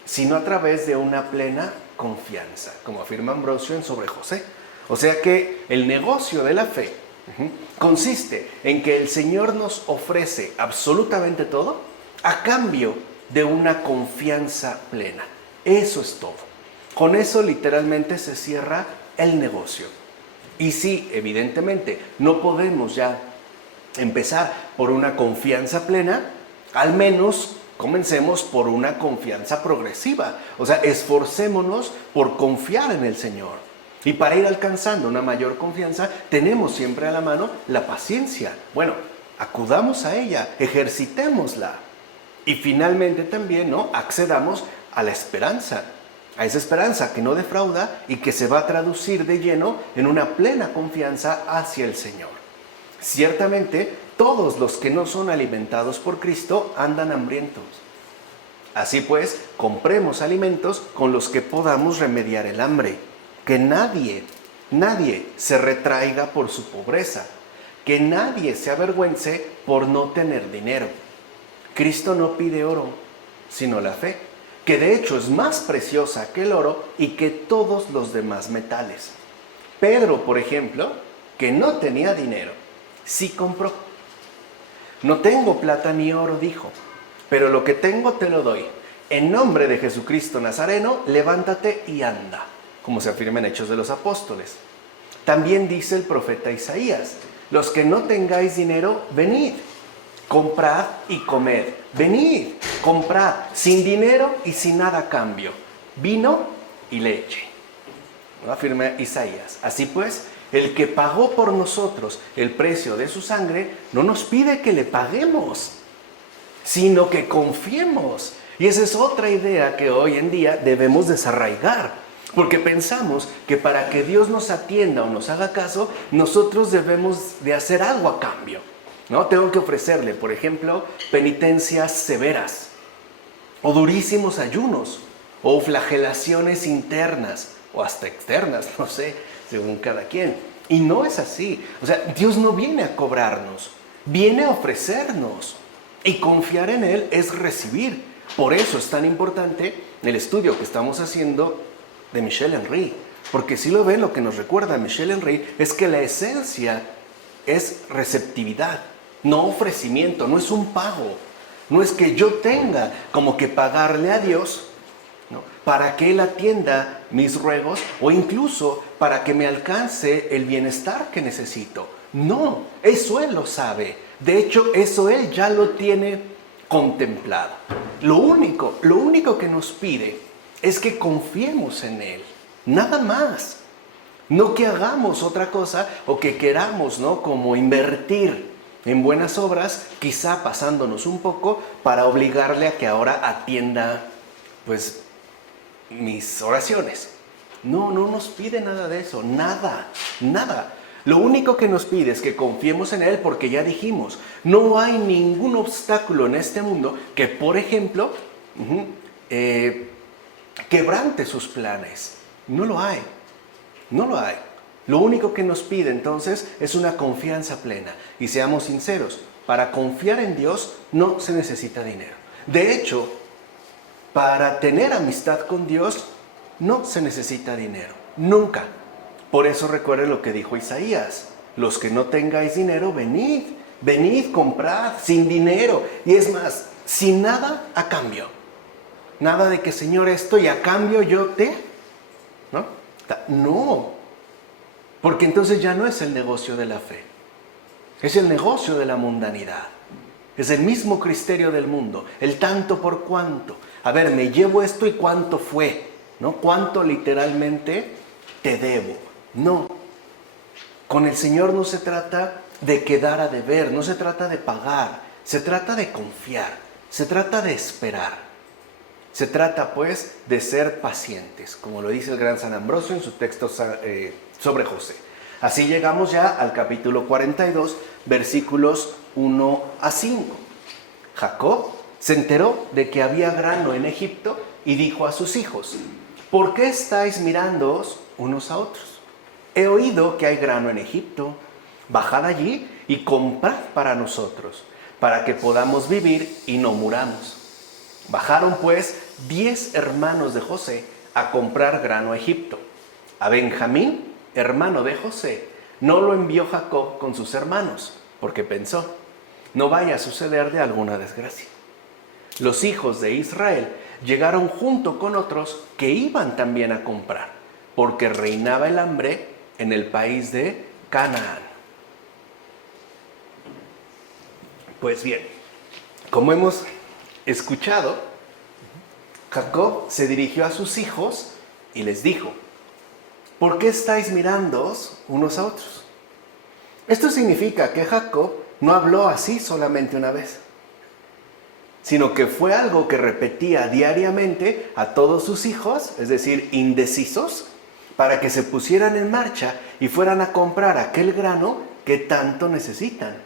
sino a través de una plena confianza, como afirma Ambrosio en Sobre José. O sea que el negocio de la fe consiste en que el Señor nos ofrece absolutamente todo a cambio de una confianza plena. Eso es todo. Con eso literalmente se cierra el negocio. Y sí, evidentemente, no podemos ya empezar por una confianza plena, al menos comencemos por una confianza progresiva. O sea, esforcémonos por confiar en el Señor. Y para ir alcanzando una mayor confianza, tenemos siempre a la mano la paciencia. Bueno, acudamos a ella, ejercitémosla. Y finalmente también, ¿no?, accedamos a la esperanza. A esa esperanza que no defrauda y que se va a traducir de lleno en una plena confianza hacia el Señor. Ciertamente, todos los que no son alimentados por Cristo andan hambrientos. Así pues, compremos alimentos con los que podamos remediar el hambre. Que nadie se retraiga por su pobreza. Que nadie se avergüence por no tener dinero. Cristo no pide oro, sino la fe, que de hecho es más preciosa que el oro y que todos los demás metales. Pedro, por ejemplo, que no tenía dinero, sí compró. No tengo plata ni oro, dijo, pero lo que tengo te lo doy. En nombre de Jesucristo Nazareno, levántate y anda, como se afirma en Hechos de los Apóstoles. También dice el profeta Isaías: los que no tengáis dinero, venid, comprad y comed. Venid, comprad, sin dinero y sin nada a cambio, vino y leche. ¿No?, afirma Isaías. Así pues, el que pagó por nosotros el precio de su sangre, no nos pide que le paguemos, sino que confiemos. Y esa es otra idea que hoy en día debemos desarraigar, porque pensamos que para que Dios nos atienda o nos haga caso, nosotros debemos de hacer algo a cambio, ¿no? Tengo que ofrecerle, por ejemplo, penitencias severas, o durísimos ayunos, o flagelaciones internas, o hasta externas, no sé, según cada quien. Y no es así. O sea, Dios no viene a cobrarnos, viene a ofrecernos. Y confiar en Él es recibir. Por eso es tan importante el estudio que estamos haciendo de Michel Henry. Porque si lo ven, lo que nos recuerda Michel Henry es que la esencia es receptividad, no ofrecimiento, no es un pago. No es que yo tenga como que pagarle a Dios, ¿no?, para que Él atienda mis ruegos o incluso para que me alcance el bienestar que necesito. No, eso Él lo sabe. De hecho, eso Él ya lo tiene contemplado. Lo único que nos pide es que confiemos en Él. Nada más. No que hagamos otra cosa o que queramos, ¿no?, como invertir en buenas obras, quizá pasándonos un poco para obligarle a que ahora atienda, pues, mis oraciones. No nos pide nada de eso, nada. Lo único que nos pide es que confiemos en Él, porque ya dijimos, no hay ningún obstáculo en este mundo que, por ejemplo, quebrante sus planes. No lo hay. Lo único que nos pide entonces es una confianza plena. Y seamos sinceros, para confiar en Dios no se necesita dinero. De hecho, para tener amistad con Dios no se necesita dinero, nunca. Por eso recuerden lo que dijo Isaías: los que no tengáis dinero, venid, venid, comprad, sin dinero. Y es más, sin nada a cambio. Nada de que, Señor, esto y a cambio yo te... ¿No? No. Porque entonces ya no es el negocio de la fe. Es el negocio de la mundanidad. Es el mismo criterio del mundo. El tanto por cuánto. A ver, me llevo esto y cuánto fue. ¿No? ¿Cuánto literalmente te debo? No. Con el Señor no se trata de quedar a deber, no se trata de pagar, se trata de confiar, se trata de esperar. Se trata, pues, de ser pacientes, como lo dice el gran San Ambrosio en su texto sobre José. Así llegamos ya al capítulo 42, versículos 1 a 5. Jacob se enteró de que había grano en Egipto y dijo a sus hijos: ¿por qué estáis mirándoos unos a otros? He oído que hay grano en Egipto. Bajad allí y comprad para nosotros, para que podamos vivir y no muramos. Bajaron pues 10 hermanos de José a comprar grano a Egipto. A Benjamín, hermano de José, no lo envió Jacob con sus hermanos, porque pensó: no vaya a suceder de alguna desgracia. Los hijos de Israel llegaron junto con otros que iban también a comprar, porque reinaba el hambre en el país de Canaán. Pues bien, como hemos escuchado, Jacob se dirigió a sus hijos y les dijo: ¿por qué estáis mirándoos unos a otros? Esto significa que Jacob no habló así solamente una vez, sino que fue algo que repetía diariamente a todos sus hijos, es decir, indecisos, para que se pusieran en marcha y fueran a comprar aquel grano que tanto necesitan.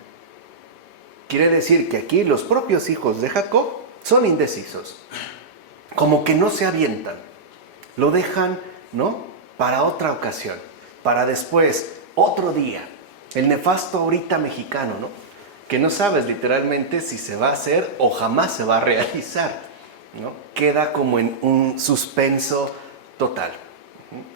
Quiere decir que aquí los propios hijos de Jacob son indecisos, como que no se avientan, lo dejan, ¿no?, para otra ocasión, para después, otro día, el nefasto ahorita mexicano, ¿no?, que no sabes literalmente si se va a hacer o jamás se va a realizar, ¿no? Queda como en un suspenso total.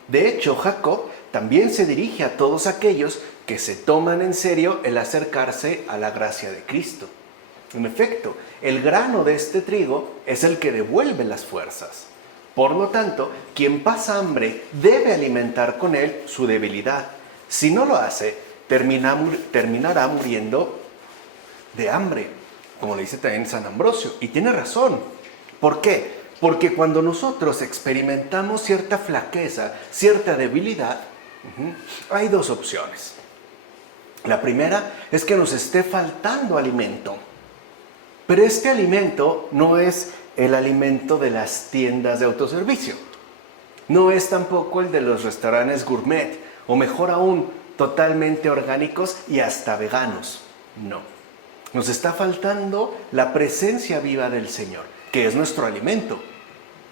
De hecho, Jacob también se dirige a todos aquellos que se toman en serio el acercarse a la gracia de Cristo. En efecto, el grano de este trigo es el que devuelve las fuerzas. Por lo tanto, quien pasa hambre debe alimentar con él su debilidad. Si no lo hace, terminará muriendo de hambre, como le dice también San Ambrosio. Y tiene razón. ¿Por qué? Porque cuando nosotros experimentamos cierta flaqueza, cierta debilidad, hay dos opciones. La primera es que nos esté faltando alimento. Pero este alimento no es el alimento de las tiendas de autoservicio. No es tampoco el de los restaurantes gourmet, o mejor aún, totalmente orgánicos y hasta veganos. No. Nos está faltando la presencia viva del Señor, que es nuestro alimento.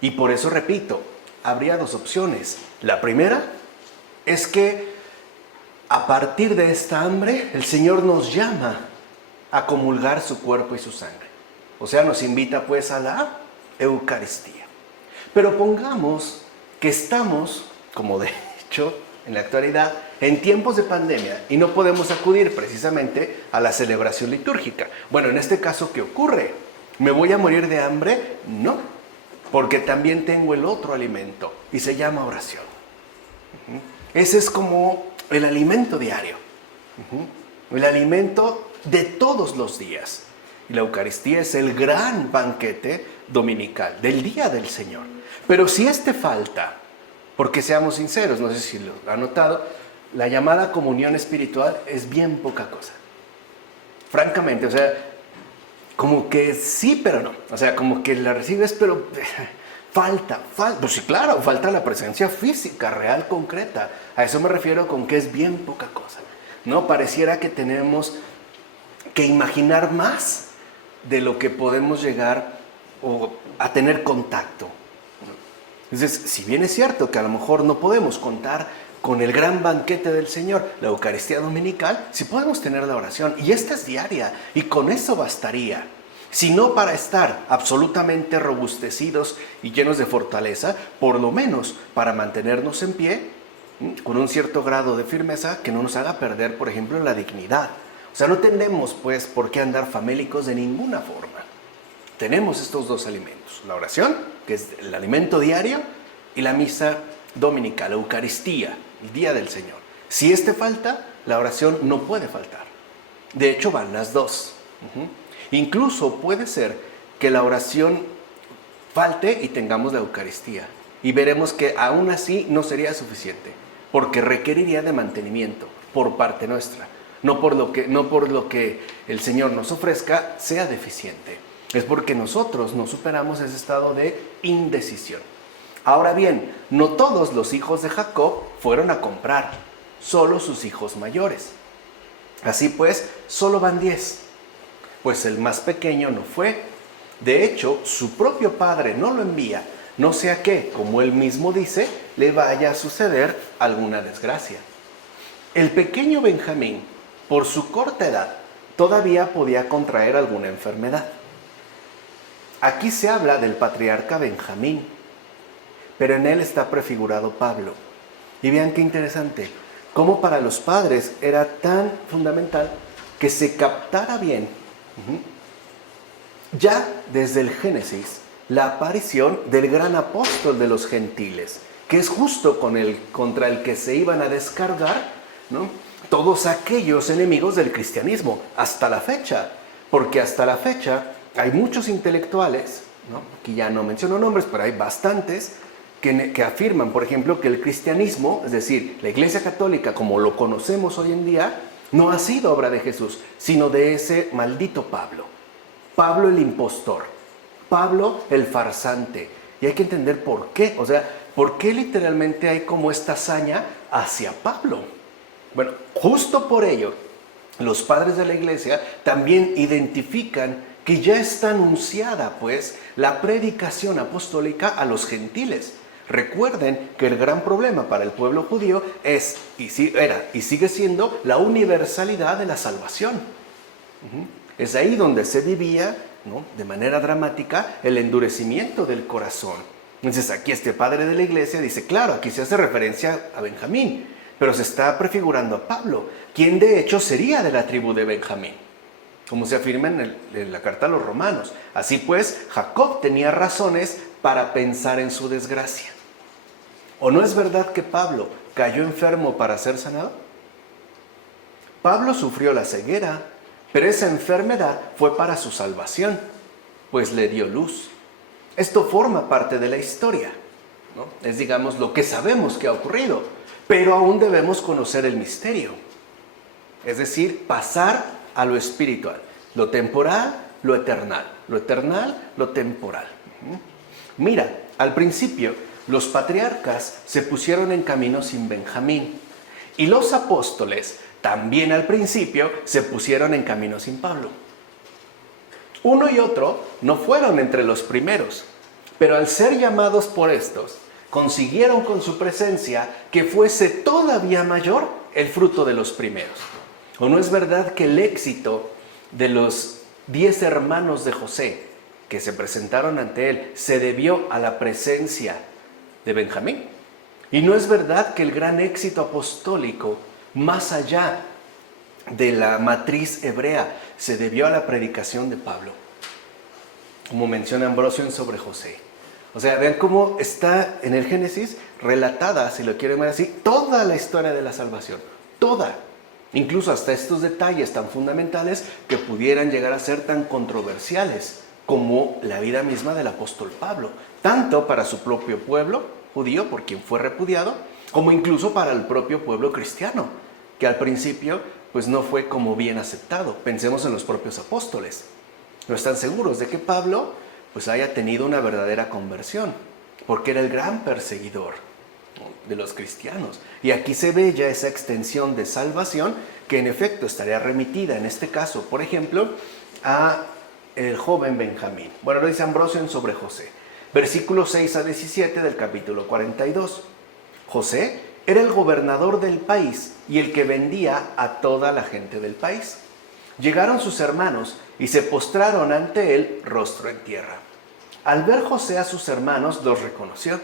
Y por eso repito, habría dos opciones. La primera es que a partir de esta hambre, el Señor nos llama a comulgar su cuerpo y su sangre. O sea, nos invita pues a la Eucaristía. Pero pongamos que estamos, como de hecho en la actualidad, en tiempos de pandemia y no podemos acudir precisamente a la celebración litúrgica. Bueno, en este caso, ¿qué ocurre? ¿Me voy a morir de hambre? No, porque también tengo el otro alimento y se llama oración. Ese es como el alimento diario, el alimento de todos los días. Y la Eucaristía es el gran banquete dominical del día del Señor. Pero si este falta, porque seamos sinceros, no sé si lo han notado, la llamada comunión espiritual es bien poca cosa. Francamente, o sea, como que sí, pero no. O sea, como que la recibes, pero falta. Pues sí, claro, falta la presencia física, real, concreta. A eso me refiero con que es bien poca cosa. ¿No? Pareciera que tenemos que imaginar más de lo que podemos llegar a tener contacto. Entonces, si bien es cierto que a lo mejor no podemos contar con el gran banquete del Señor, la Eucaristía dominical, si podemos tener la oración, y esta es diaria, y con eso bastaría. Si no para estar absolutamente robustecidos y llenos de fortaleza, por lo menos para mantenernos en pie, con un cierto grado de firmeza que no nos haga perder, por ejemplo, la dignidad. O sea, no tenemos, pues, por qué andar famélicos de ninguna forma. Tenemos estos dos alimentos, la oración, que es el alimento diario, y la misa dominical, la Eucaristía, el día del Señor. Si este falta, la oración no puede faltar. De hecho, van las dos. Incluso puede ser que la oración falte y tengamos la Eucaristía. Y veremos que aún así no sería suficiente, porque requeriría de mantenimiento por parte nuestra. No por lo que el Señor nos ofrezca sea deficiente. Es porque nosotros no superamos ese estado de indecisión. Ahora bien, no todos los hijos de Jacob fueron a comprar, solo sus hijos mayores. Así pues, solo van 10, pues el más pequeño no fue. De hecho, su propio padre no lo envía, no sea que, como él mismo dice, le vaya a suceder alguna desgracia. El pequeño Benjamín, por su corta edad, todavía podía contraer alguna enfermedad. Aquí se habla del patriarca Benjamín, pero en él está prefigurado Pablo. Y vean qué interesante, cómo para los padres era tan fundamental que se captara bien, ya desde el Génesis, la aparición del gran apóstol de los gentiles, que es justo contra el que se iban a descargar, ¿no?, todos aquellos enemigos del cristianismo, hasta la fecha, porque hasta la fecha hay muchos intelectuales, ¿no?, aquí ya no menciono nombres, pero hay bastantes, que afirman, por ejemplo, que el cristianismo, es decir, la Iglesia Católica como lo conocemos hoy en día, no ha sido obra de Jesús, sino de ese maldito Pablo. Pablo el impostor, Pablo el farsante. Y hay que entender por qué, o sea, por qué literalmente hay como esta hazaña hacia Pablo. Bueno, justo por ello, los padres de la Iglesia también identifican que ya está anunciada, pues, la predicación apostólica a los gentiles. Recuerden que el gran problema para el pueblo judío era y sigue siendo la universalidad de la salvación. Es ahí donde se vivía, ¿no?, de manera dramática el endurecimiento del corazón. Entonces aquí este padre de la iglesia dice, claro, aquí se hace referencia a Benjamín, pero se está prefigurando a Pablo, quien de hecho sería de la tribu de Benjamín, como se afirma en la carta a los romanos. Así pues, Jacob tenía razones para pensar en su desgracia. ¿O no es verdad que Pablo cayó enfermo para ser sanado? Pablo sufrió la ceguera, pero esa enfermedad fue para su salvación, pues le dio luz. Esto forma parte de la historia, ¿no? Es, digamos, lo que sabemos que ha ocurrido, pero aún debemos conocer el misterio. Es decir, pasar a lo espiritual, lo temporal, lo eternal, lo temporal. Mira, al principio los patriarcas se pusieron en camino sin Benjamín y los apóstoles también al principio se pusieron en camino sin Pablo. Uno y otro no fueron entre los primeros, pero al ser llamados por estos, consiguieron con su presencia que fuese todavía mayor el fruto de los primeros. ¿O no es verdad que el éxito de los 10 hermanos de José que se presentaron ante él se debió a la presencia de Benjamín? ¿Y no es verdad que el gran éxito apostólico, más allá de la matriz hebrea, se debió a la predicación de Pablo? Como menciona Ambrosio en Sobre José. O sea, vean cómo está en el Génesis relatada, si lo quieren ver así, toda la historia de la salvación. Toda. Incluso hasta estos detalles tan fundamentales que pudieran llegar a ser tan controversiales como la vida misma del apóstol Pablo, tanto para su propio pueblo judío, por quien fue repudiado, como incluso para el propio pueblo cristiano, que al principio pues no fue como bien aceptado. Pensemos en los propios apóstoles. No están seguros de que Pablo pues haya tenido una verdadera conversión, porque era el gran perseguidor de los cristianos. Y aquí se ve ya esa extensión de salvación que en efecto estaría remitida, en este caso, por ejemplo, a el joven Benjamín. Bueno, lo dice Ambrosio en Sobre José. Versículos 6 a 17 del capítulo 42. José, Era el gobernador del país y el que vendía a toda la gente del país. Llegaron sus hermanos y se postraron ante él rostro en tierra. Al ver José a sus hermanos los reconoció,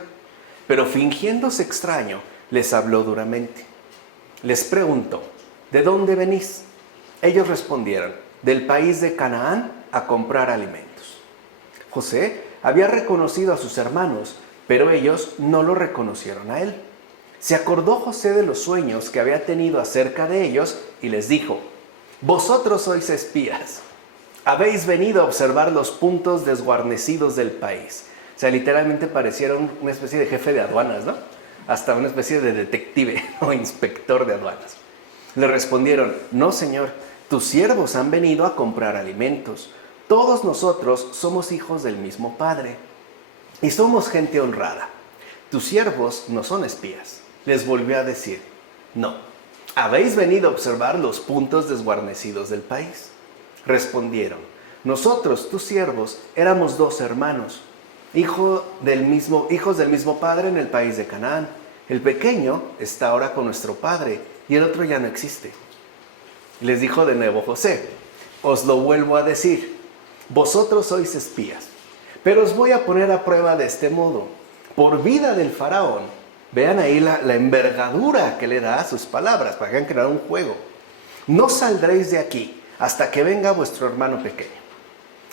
pero fingiéndose extraño les habló duramente. Les preguntó, ¿de dónde venís? Ellos respondieron, del país de Canaán a comprar alimentos. José había reconocido a sus hermanos, pero ellos no lo reconocieron a él. Se acordó José de los sueños que había tenido acerca de ellos y les dijo, vosotros sois espías. Habéis venido a observar los puntos desguarnecidos del país. O sea, literalmente parecieron una especie de jefe de aduanas, ¿no? Hasta una especie de detective o inspector de aduanas. Le respondieron, no, señor, tus siervos han venido a comprar alimentos. Todos nosotros somos hijos del mismo Padre y somos gente honrada. Tus siervos no son espías. Les volvió a decir, no, habéis venido a observar los puntos desguarnecidos del país. Respondieron, nosotros, tus siervos, éramos 2 hermanos, hijos del mismo padre en el país de Canaán. El pequeño está ahora con nuestro padre y el otro ya no existe. Les dijo de nuevo José, os lo vuelvo a decir, vosotros sois espías, pero os voy a poner a prueba de este modo. Por vida del faraón, vean ahí la envergadura que le da a sus palabras, para que hagan crear un juego. No saldréis de aquí hasta que venga vuestro hermano pequeño.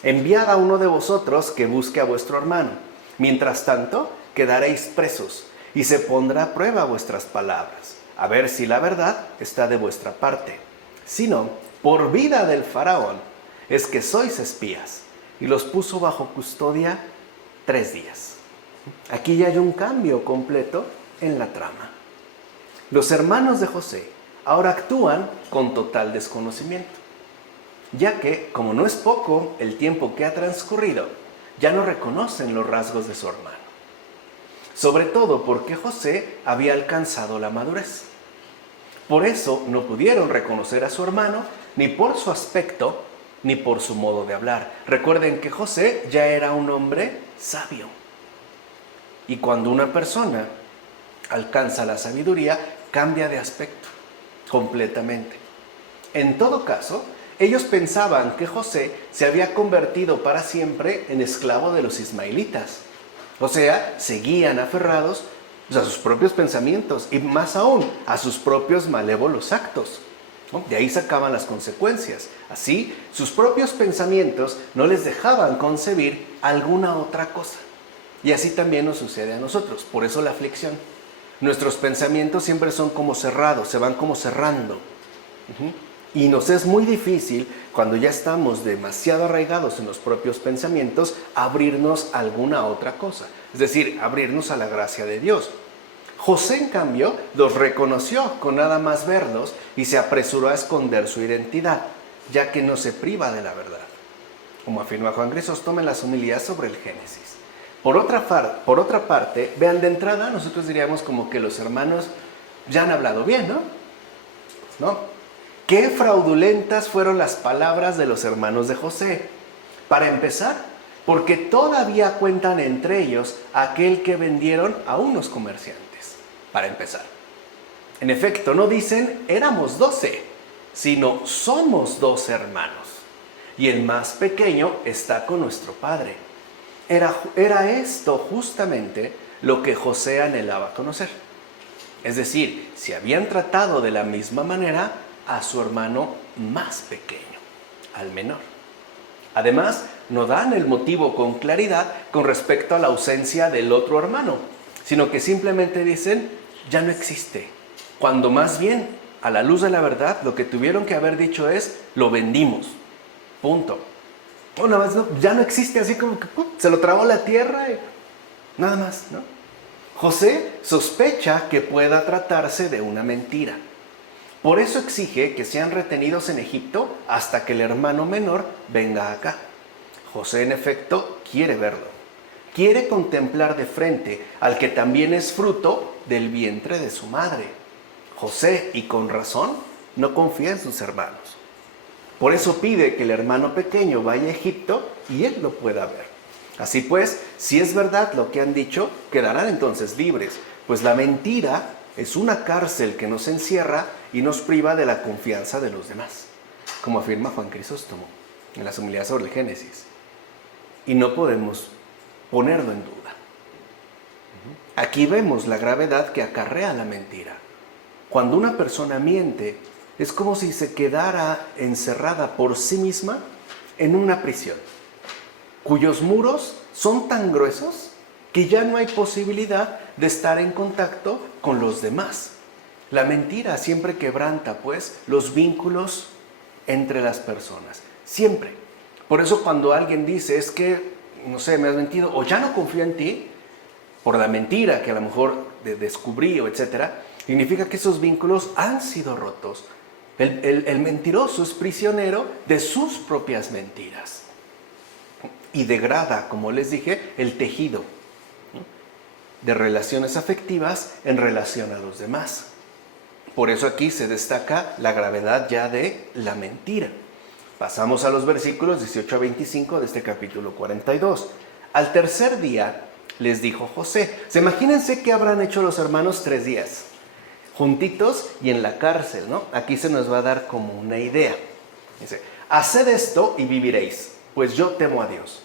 Enviad a uno de vosotros que busque a vuestro hermano. Mientras tanto, quedaréis presos y se pondrá a prueba vuestras palabras, a ver si la verdad está de vuestra parte. Si no, por vida del faraón, es que sois espías. Y los puso bajo custodia 3 días. Aquí ya hay un cambio completo en la trama. Los hermanos de José ahora actúan con total desconocimiento, ya que, como no es poco el tiempo que ha transcurrido, ya no reconocen los rasgos de su hermano. Sobre todo porque José había alcanzado la madurez. Por eso no pudieron reconocer a su hermano ni por su aspecto ni por su modo de hablar. Recuerden que José ya era un hombre sabio. Y cuando una persona alcanza la sabiduría, cambia de aspecto completamente. En todo caso, ellos pensaban que José se había convertido para siempre en esclavo de los ismaelitas. O sea, seguían aferrados a sus propios pensamientos y más aún a sus propios malévolos actos, ¿no? De ahí sacaban las consecuencias. Así, sus propios pensamientos no les dejaban concebir alguna otra cosa. Y así también nos sucede a nosotros. Por eso la aflicción. Nuestros pensamientos siempre son como cerrados, se van como cerrando. Y nos es muy difícil, cuando ya estamos demasiado arraigados en los propios pensamientos, abrirnos a alguna otra cosa. Es decir, abrirnos a la gracia de Dios. José, en cambio, los reconoció con nada más verlos y se apresuró a esconder su identidad, ya que no se priva de la verdad. Como afirma Juan Crisóstomo en las homilías sobre el Génesis. Por otra parte, vean, de entrada, nosotros diríamos como que los hermanos ya han hablado bien, ¿no? Pues no. Qué fraudulentas fueron las palabras de los hermanos de José. Para empezar, porque todavía cuentan entre ellos aquel que vendieron a unos comerciantes. Para empezar. En efecto, no dicen éramos 12, sino somos 12 hermanos. Y el más pequeño está con nuestro padre. Era esto justamente lo que José anhelaba conocer. Es decir, si habían tratado de la misma manera a su hermano más pequeño, al menor. Además, no dan el motivo con claridad con respecto a la ausencia del otro hermano, sino que simplemente dicen, ya no existe. Cuando más bien, a la luz de la verdad, lo que tuvieron que haber dicho es, lo vendimos. Punto. Una vez ya no existe, así como que se lo tragó la tierra y nada más, ¿no? José sospecha que pueda tratarse de una mentira. Por eso exige que sean retenidos en Egipto hasta que el hermano menor venga acá. José, en efecto, quiere verlo. Quiere contemplar de frente al que también es fruto del vientre de su madre. José, y con razón, no confía en sus hermanos. Por eso pide que el hermano pequeño vaya a Egipto y él lo pueda ver. Así pues, si es verdad lo que han dicho, quedarán entonces libres, pues la mentira es una cárcel que nos encierra y nos priva de la confianza de los demás, como afirma Juan Crisóstomo en las homilías sobre el Génesis. Y no podemos ponerlo en duda. Aquí vemos la gravedad que acarrea la mentira. Cuando una persona miente, es como si se quedara encerrada por sí misma en una prisión, cuyos muros son tan gruesos que ya no hay posibilidad de estar en contacto con los demás. La mentira siempre quebranta, pues, los vínculos entre las personas. Siempre. Por eso cuando alguien dice, es que, no sé, me has mentido, o ya no confío en ti, por la mentira que a lo mejor descubrí, o etcétera, significa que esos vínculos han sido rotos. El mentiroso es prisionero de sus propias mentiras. Y degrada, como les dije, el tejido de relaciones afectivas en relación a los demás. Por eso aquí se destaca la gravedad ya de la mentira. Pasamos a los versículos 18 a 25 de este capítulo 42. Al tercer día les dijo José. Imagínense qué habrán hecho los hermanos 3 días, juntitos y en la cárcel, ¿no? Aquí se nos va a dar como una idea. Dice, haced esto y viviréis, pues yo temo a Dios.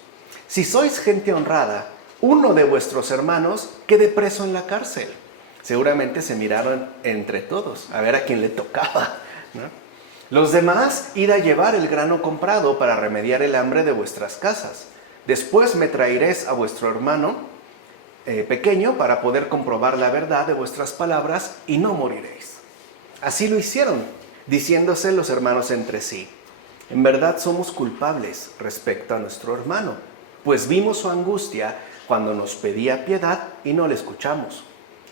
Si sois gente honrada, uno de vuestros hermanos quede preso en la cárcel. Seguramente se miraron entre todos a ver a quién le tocaba, ¿no? Los demás, id a llevar el grano comprado para remediar el hambre de vuestras casas. Después me traeréis a vuestro hermano pequeño para poder comprobar la verdad de vuestras palabras y no moriréis. Así lo hicieron, diciéndose los hermanos entre sí, en verdad somos culpables respecto a nuestro hermano, pues vimos su angustia cuando nos pedía piedad y no le escuchamos.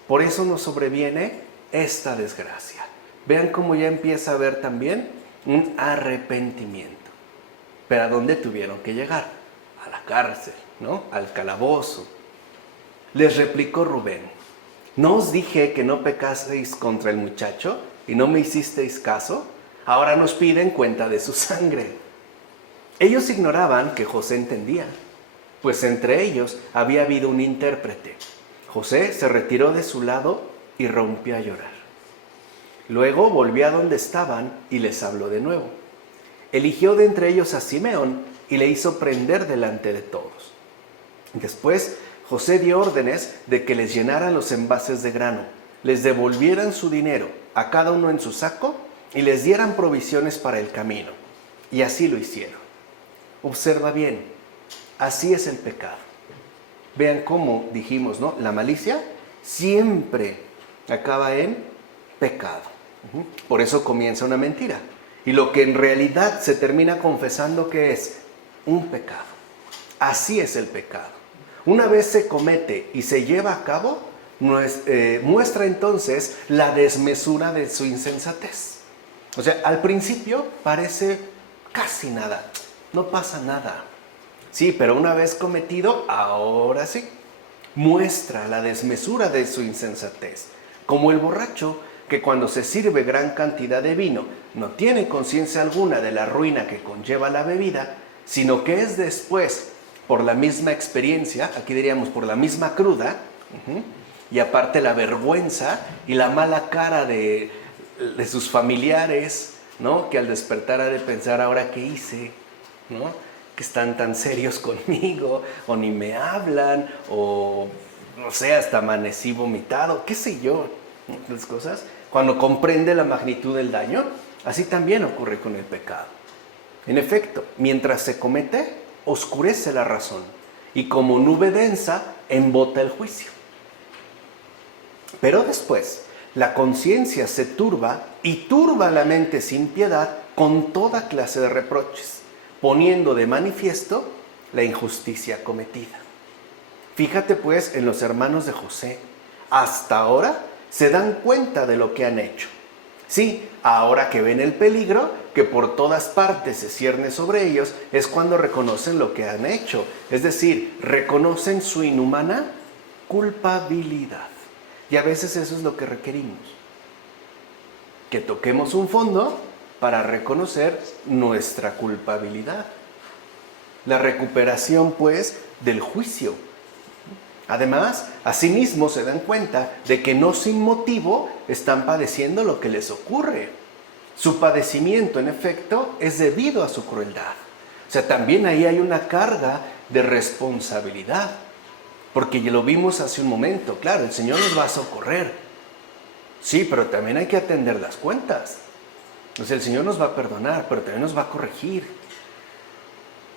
Por eso nos sobreviene esta desgracia. Vean cómo ya empieza a haber también un arrepentimiento. ¿Pero a dónde tuvieron que llegar? A la cárcel, ¿no? Al calabozo. Les replicó Rubén, ¿no os dije que no pecaseis contra el muchacho y no me hicisteis caso? Ahora nos piden cuenta de su sangre. Ellos ignoraban que José entendía, pues entre ellos había habido un intérprete. José se retiró de su lado y rompió a llorar. Luego volvió a donde estaban y les habló de nuevo. Eligió de entre ellos a Simeón y le hizo prender delante de todos. Después José dio órdenes de que les llenaran los envases de grano, les devolvieran su dinero a cada uno en su saco y les dieran provisiones para el camino. Y así lo hicieron. Observa bien, así es el pecado. Vean cómo dijimos, ¿no? La malicia siempre acaba en pecado. Por eso comienza una mentira. Y lo que en realidad se termina confesando que es un pecado. Así es el pecado. Una vez se comete y se lleva a cabo, muestra entonces la desmesura de su insensatez. O sea, al principio parece casi nada, no pasa nada. Sí, pero una vez cometido, ahora sí, muestra la desmesura de su insensatez. Como el borracho que cuando se sirve gran cantidad de vino no tiene conciencia alguna de la ruina que conlleva la bebida, sino que es después, por la misma experiencia, aquí diríamos por la misma cruda, y aparte la vergüenza y la mala cara de sus familiares, ¿no? Que al despertar ha de pensar, ¿ahora qué hice? ¿No? Que están tan serios conmigo, o ni me hablan, o no sé, hasta amanecí vomitado, qué sé yo, las cosas. Cuando comprende la magnitud del daño, así también ocurre con el pecado. En efecto, mientras se comete, oscurece la razón y como nube densa embota el juicio. Pero después, la conciencia se turba y turba la mente sin piedad con toda clase de reproches, poniendo de manifiesto la injusticia cometida. Fíjate pues en los hermanos de José. Hasta ahora se dan cuenta de lo que han hecho. Sí, ahora que ven el peligro que por todas partes se cierne sobre ellos, es cuando reconocen lo que han hecho. Es decir, reconocen su inhumana culpabilidad. Y a veces eso es lo que requerimos. Que toquemos un fondo para reconocer nuestra culpabilidad. La recuperación, pues, del juicio. Además, asimismo se dan cuenta de que no sin motivo están padeciendo lo que les ocurre. Su padecimiento, en efecto, es debido a su crueldad. O sea, también ahí hay una carga de responsabilidad, porque ya lo vimos hace un momento. Claro, el Señor nos va a socorrer. Sí, pero también hay que atender las cuentas. O sea, el Señor nos va a perdonar, pero también nos va a corregir.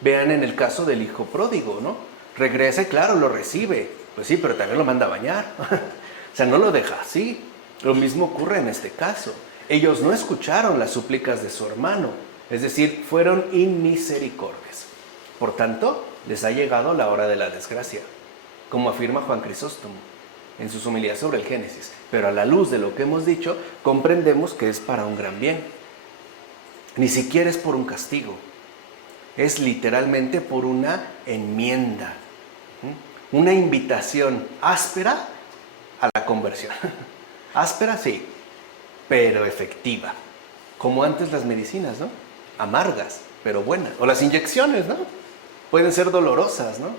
Vean en el caso del hijo pródigo, ¿no? Regresa y claro, lo recibe. Pues sí, pero también lo manda a bañar. O sea, no lo deja así. Lo mismo ocurre en este caso. Ellos no escucharon las súplicas de su hermano. Es decir, fueron inmisericordias. Por tanto, les ha llegado la hora de la desgracia, como afirma Juan Crisóstomo en sus homilías sobre el Génesis. Pero a la luz de lo que hemos dicho, comprendemos que es para un gran bien. Ni siquiera es por un castigo. Es literalmente por una enmienda. Una invitación áspera a la conversión. Áspera, sí, pero efectiva. Como antes las medicinas, ¿no? Amargas, pero buenas. O las inyecciones, ¿no? Pueden ser dolorosas, ¿no?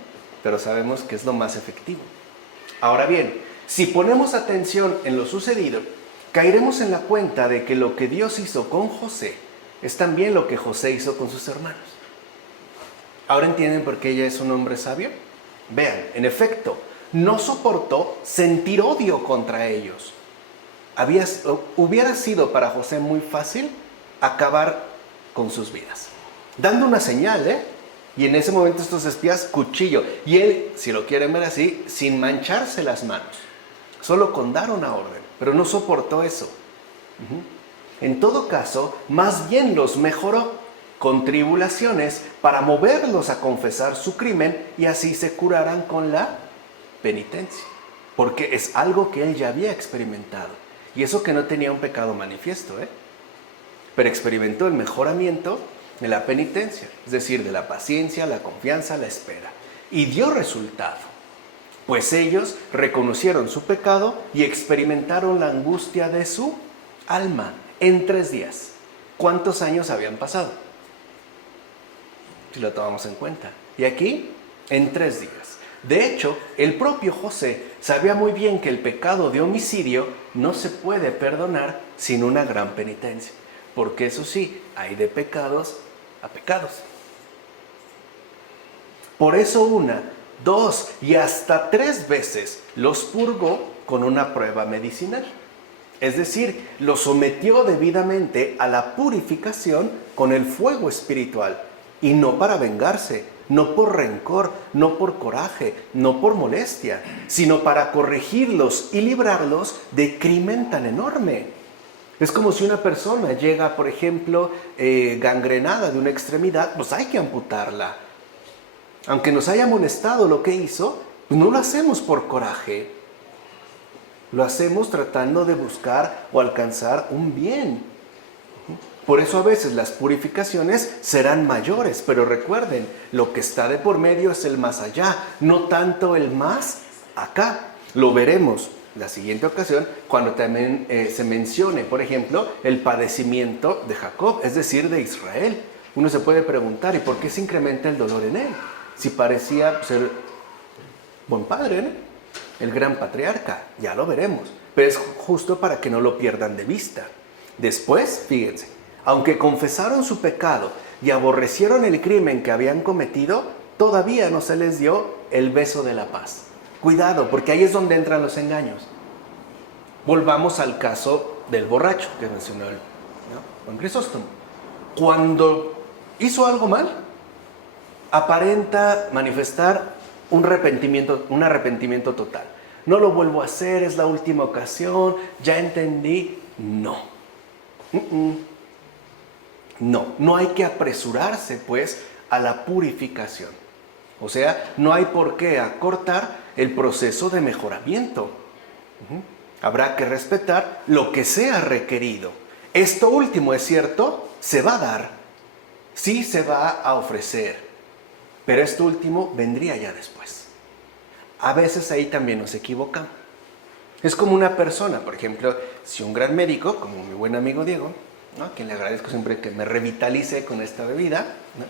Pero sabemos que es lo más efectivo. Ahora bien, si ponemos atención en lo sucedido, caeremos en la cuenta de que lo que Dios hizo con José es también lo que José hizo con sus hermanos. ¿Ahora entienden por qué ella es un hombre sabio? Vean, en efecto, no soportó sentir odio contra ellos. Hubiera sido para José muy fácil acabar con sus vidas, dando una señal, y en ese momento estos espías, cuchillo, y él, si lo quieren ver así, sin mancharse las manos, solo con dar una orden, pero no soportó eso. En todo caso, más bien los mejoró con tribulaciones para moverlos a confesar su crimen y así se curaran con la penitencia, porque es algo que él ya había experimentado, y eso que no tenía un pecado manifiesto, pero experimentó el mejoramiento de la penitencia, es decir, de la paciencia, la confianza, la espera, y dio resultado, pues ellos reconocieron su pecado y experimentaron la angustia de su alma en 3 días. ¿Cuántos años habían pasado? Si lo tomamos en cuenta. Y aquí, en 3 días. De hecho, el propio José sabía muy bien que el pecado de homicidio no se puede perdonar sin una gran penitencia. Porque eso sí, hay de pecados a pecados. Por eso 1, 2 y hasta 3 veces los purgó con una prueba medicinal. Es decir, los sometió debidamente a la purificación con el fuego espiritual. Y no para vengarse, no por rencor, no por coraje, no por molestia, sino para corregirlos y librarlos de crimen tan enorme. Es como si una persona llega, por ejemplo, gangrenada de una extremidad, pues hay que amputarla. Aunque nos haya molestado lo que hizo, pues no lo hacemos por coraje. Lo hacemos tratando de buscar o alcanzar un bien. Por eso a veces las purificaciones serán mayores, pero recuerden, lo que está de por medio es el más allá, no tanto el más acá. Lo veremos la siguiente ocasión cuando también se mencione, por ejemplo, el padecimiento de Jacob, es decir, de Israel. Uno se puede preguntar, ¿y por qué se incrementa el dolor en él? Si parecía ser buen padre, ¿no? El gran patriarca, ya lo veremos, pero es justo para que no lo pierdan de vista. Después, fíjense, aunque confesaron su pecado y aborrecieron el crimen que habían cometido, todavía no se les dio el beso de la paz. Cuidado, porque ahí es donde entran los engaños. Volvamos al caso del borracho que mencionó Juan Crisóstomo. Cuando hizo algo mal, aparenta manifestar un arrepentimiento total. No lo vuelvo a hacer, es la última ocasión, ya entendí. No hay que apresurarse pues a la purificación. O sea, no hay por qué acortar el proceso de mejoramiento. Habrá que respetar lo que sea requerido. Esto último, es cierto, se va a dar, sí se va a ofrecer, pero esto último vendría ya después. A veces ahí también nos equivocamos. Es como una persona, por ejemplo, si un gran médico, como mi buen amigo Diego, ¿no?, a quien le agradezco siempre que me revitalice con esta bebida, ¿no?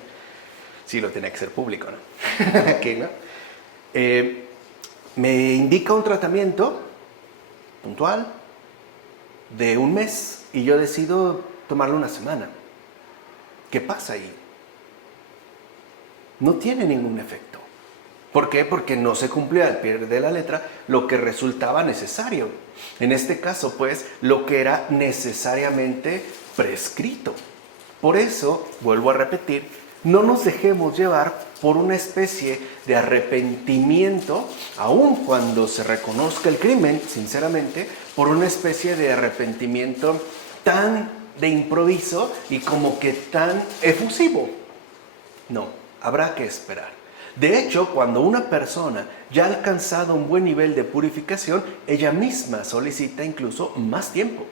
Sí, lo tenía que ser público, ¿no? Aquí, ¿no? me indica un tratamiento puntual de un mes y yo decido tomarlo una semana. ¿Qué pasa ahí? No tiene ningún efecto. ¿Por qué? Porque no se cumplió al pie de la letra lo que resultaba necesario. En este caso, pues, lo que era necesariamente prescrito. Por eso, vuelvo a repetir, no nos dejemos llevar por una especie de arrepentimiento, aun cuando se reconozca el crimen, sinceramente, por una especie de arrepentimiento tan de improviso y como que tan efusivo. No, habrá que esperar. De hecho, cuando una persona ya ha alcanzado un buen nivel de purificación, ella misma solicita incluso más tiempo.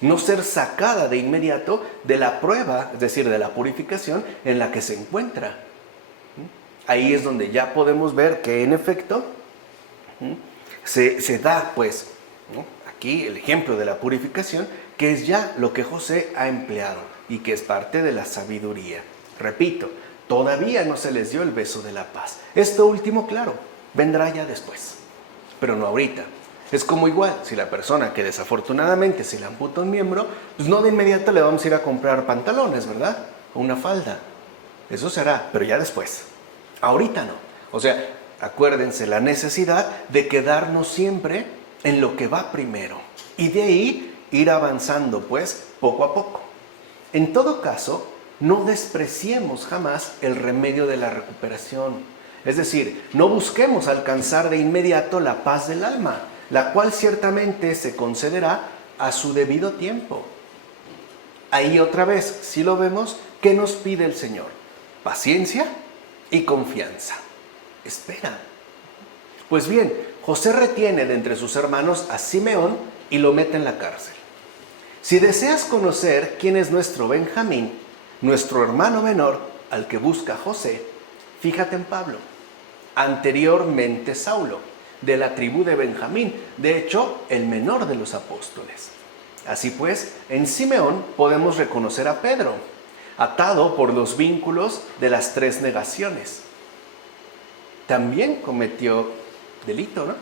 No ser sacada de inmediato de la prueba, es decir, de la purificación en la que se encuentra. Ahí es donde ya podemos ver que en efecto se da, pues, ¿no?, aquí el ejemplo de la purificación, que es ya lo que José ha empleado y que es parte de la sabiduría. Repito, todavía no se les dio el beso de la paz. Esto último, claro, vendrá ya después, pero no ahorita. Es como igual, si la persona que desafortunadamente se le amputa un miembro, pues no de inmediato le vamos a ir a comprar pantalones, ¿verdad? O una falda. Eso será, pero ya después. Ahorita no. O sea, acuérdense la necesidad de quedarnos siempre en lo que va primero. Y de ahí ir avanzando, pues, poco a poco. En todo caso, no despreciemos jamás el remedio de la recuperación. Es decir, no busquemos alcanzar de inmediato la paz del alma, la cual ciertamente se concederá a su debido tiempo. Ahí otra vez, si lo vemos, ¿qué nos pide el Señor? Paciencia y confianza. Espera. Pues bien, José retiene de entre sus hermanos a Simeón y lo mete en la cárcel. Si deseas conocer quién es nuestro Benjamín, nuestro hermano menor, al que busca José, fíjate en Pablo, anteriormente Saulo, de la tribu de Benjamín, de hecho, el menor de los apóstoles. Así pues, en Simeón podemos reconocer a Pedro, atado por los vínculos de las 3 negaciones. También cometió delito, ¿no?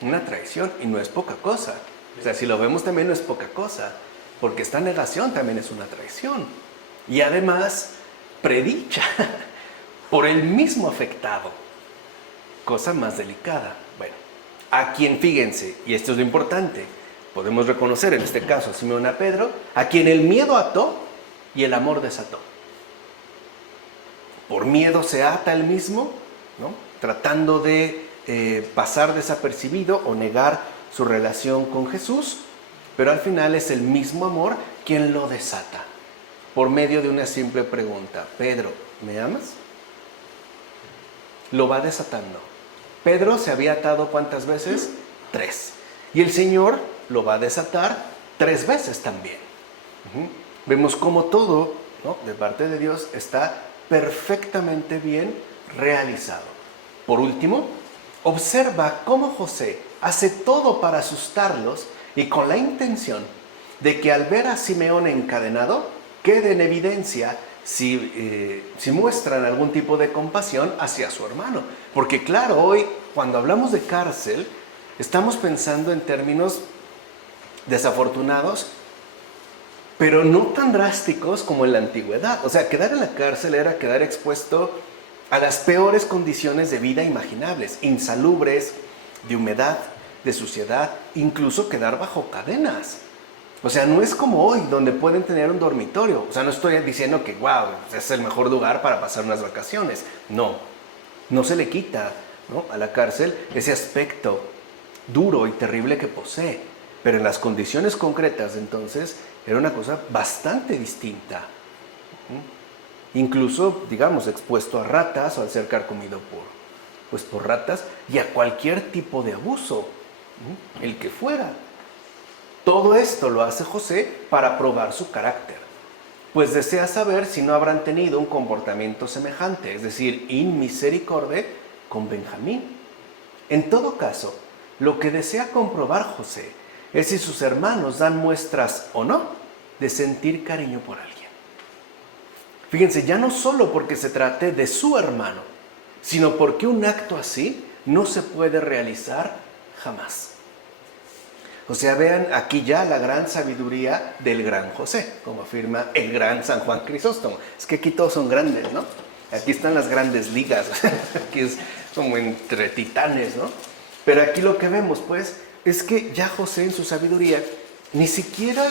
Una traición, y no es poca cosa. O sea, si lo vemos también no es poca cosa, porque esta negación también es una traición. Y además, predicha por el mismo afectado. Cosa más delicada. Bueno, a quien, fíjense, y esto es lo importante, podemos reconocer en este caso a Simeón, a Pedro, a quien el miedo ató y el amor desató. Por miedo se ata él mismo, ¿no?, tratando de pasar desapercibido o negar su relación con Jesús, pero al final es el mismo amor quien lo desata, por medio de una simple pregunta: Pedro, ¿me amas? Lo va desatando. Pedro se había atado ¿cuántas veces? 3. Y el Señor lo va a desatar 3 veces también. Vemos cómo todo, ¿no?, de parte de Dios está perfectamente bien realizado. Por último, observa cómo José hace todo para asustarlos y con la intención de que al ver a Simeón encadenado quede en evidencia si muestran algún tipo de compasión hacia su hermano. Porque claro, hoy cuando hablamos de cárcel estamos pensando en términos desafortunados, pero no tan drásticos como en la antigüedad. O sea, quedar en la cárcel era quedar expuesto a las peores condiciones de vida imaginables, insalubres, de humedad, de suciedad, incluso quedar bajo cadenas. O sea, no es como hoy, donde pueden tener un dormitorio. O sea, no estoy diciendo que, wow, es el mejor lugar para pasar unas vacaciones. No, no se le quita, ¿no?, a la cárcel ese aspecto duro y terrible que posee. Pero en las condiciones concretas de entonces era una cosa bastante distinta. Incluso, digamos, expuesto a ratas o al ser carcomido por ratas y a cualquier tipo de abuso, el que fuera. Todo esto lo hace José para probar su carácter, pues desea saber si no habrán tenido un comportamiento semejante, es decir, in misericordia con Benjamín. En todo caso, lo que desea comprobar José es si sus hermanos dan muestras o no de sentir cariño por alguien. Fíjense, ya no solo porque se trate de su hermano, sino porque un acto así no se puede realizar jamás. O sea, vean aquí ya la gran sabiduría del gran José, como afirma el gran San Juan Crisóstomo. Es que aquí todos son grandes, ¿no? Aquí están las grandes ligas, aquí es como entre titanes, ¿no? Pero aquí lo que vemos, pues, es que ya José en su sabiduría ni siquiera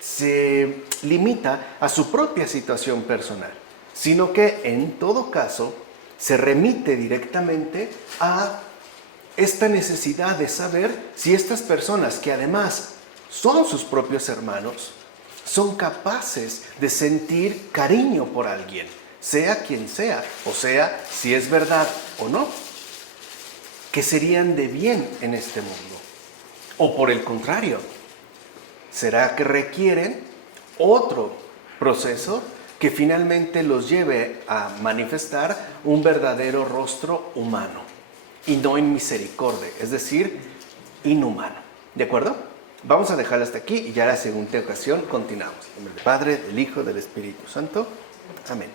se limita a su propia situación personal, sino que en todo caso se remite directamente a esta necesidad de saber si estas personas, que además son sus propios hermanos, son capaces de sentir cariño por alguien, sea quien sea, o sea, si es verdad o no, que serían de bien en este mundo. O por el contrario, ¿será que requieren otro proceso que finalmente los lleve a manifestar un verdadero rostro humano y no en misericordia, es decir, inhumano? ¿De acuerdo? Vamos a dejarlo hasta aquí y ya la siguiente ocasión continuamos. En nombre del Padre, del Hijo, del Espíritu Santo. Amén.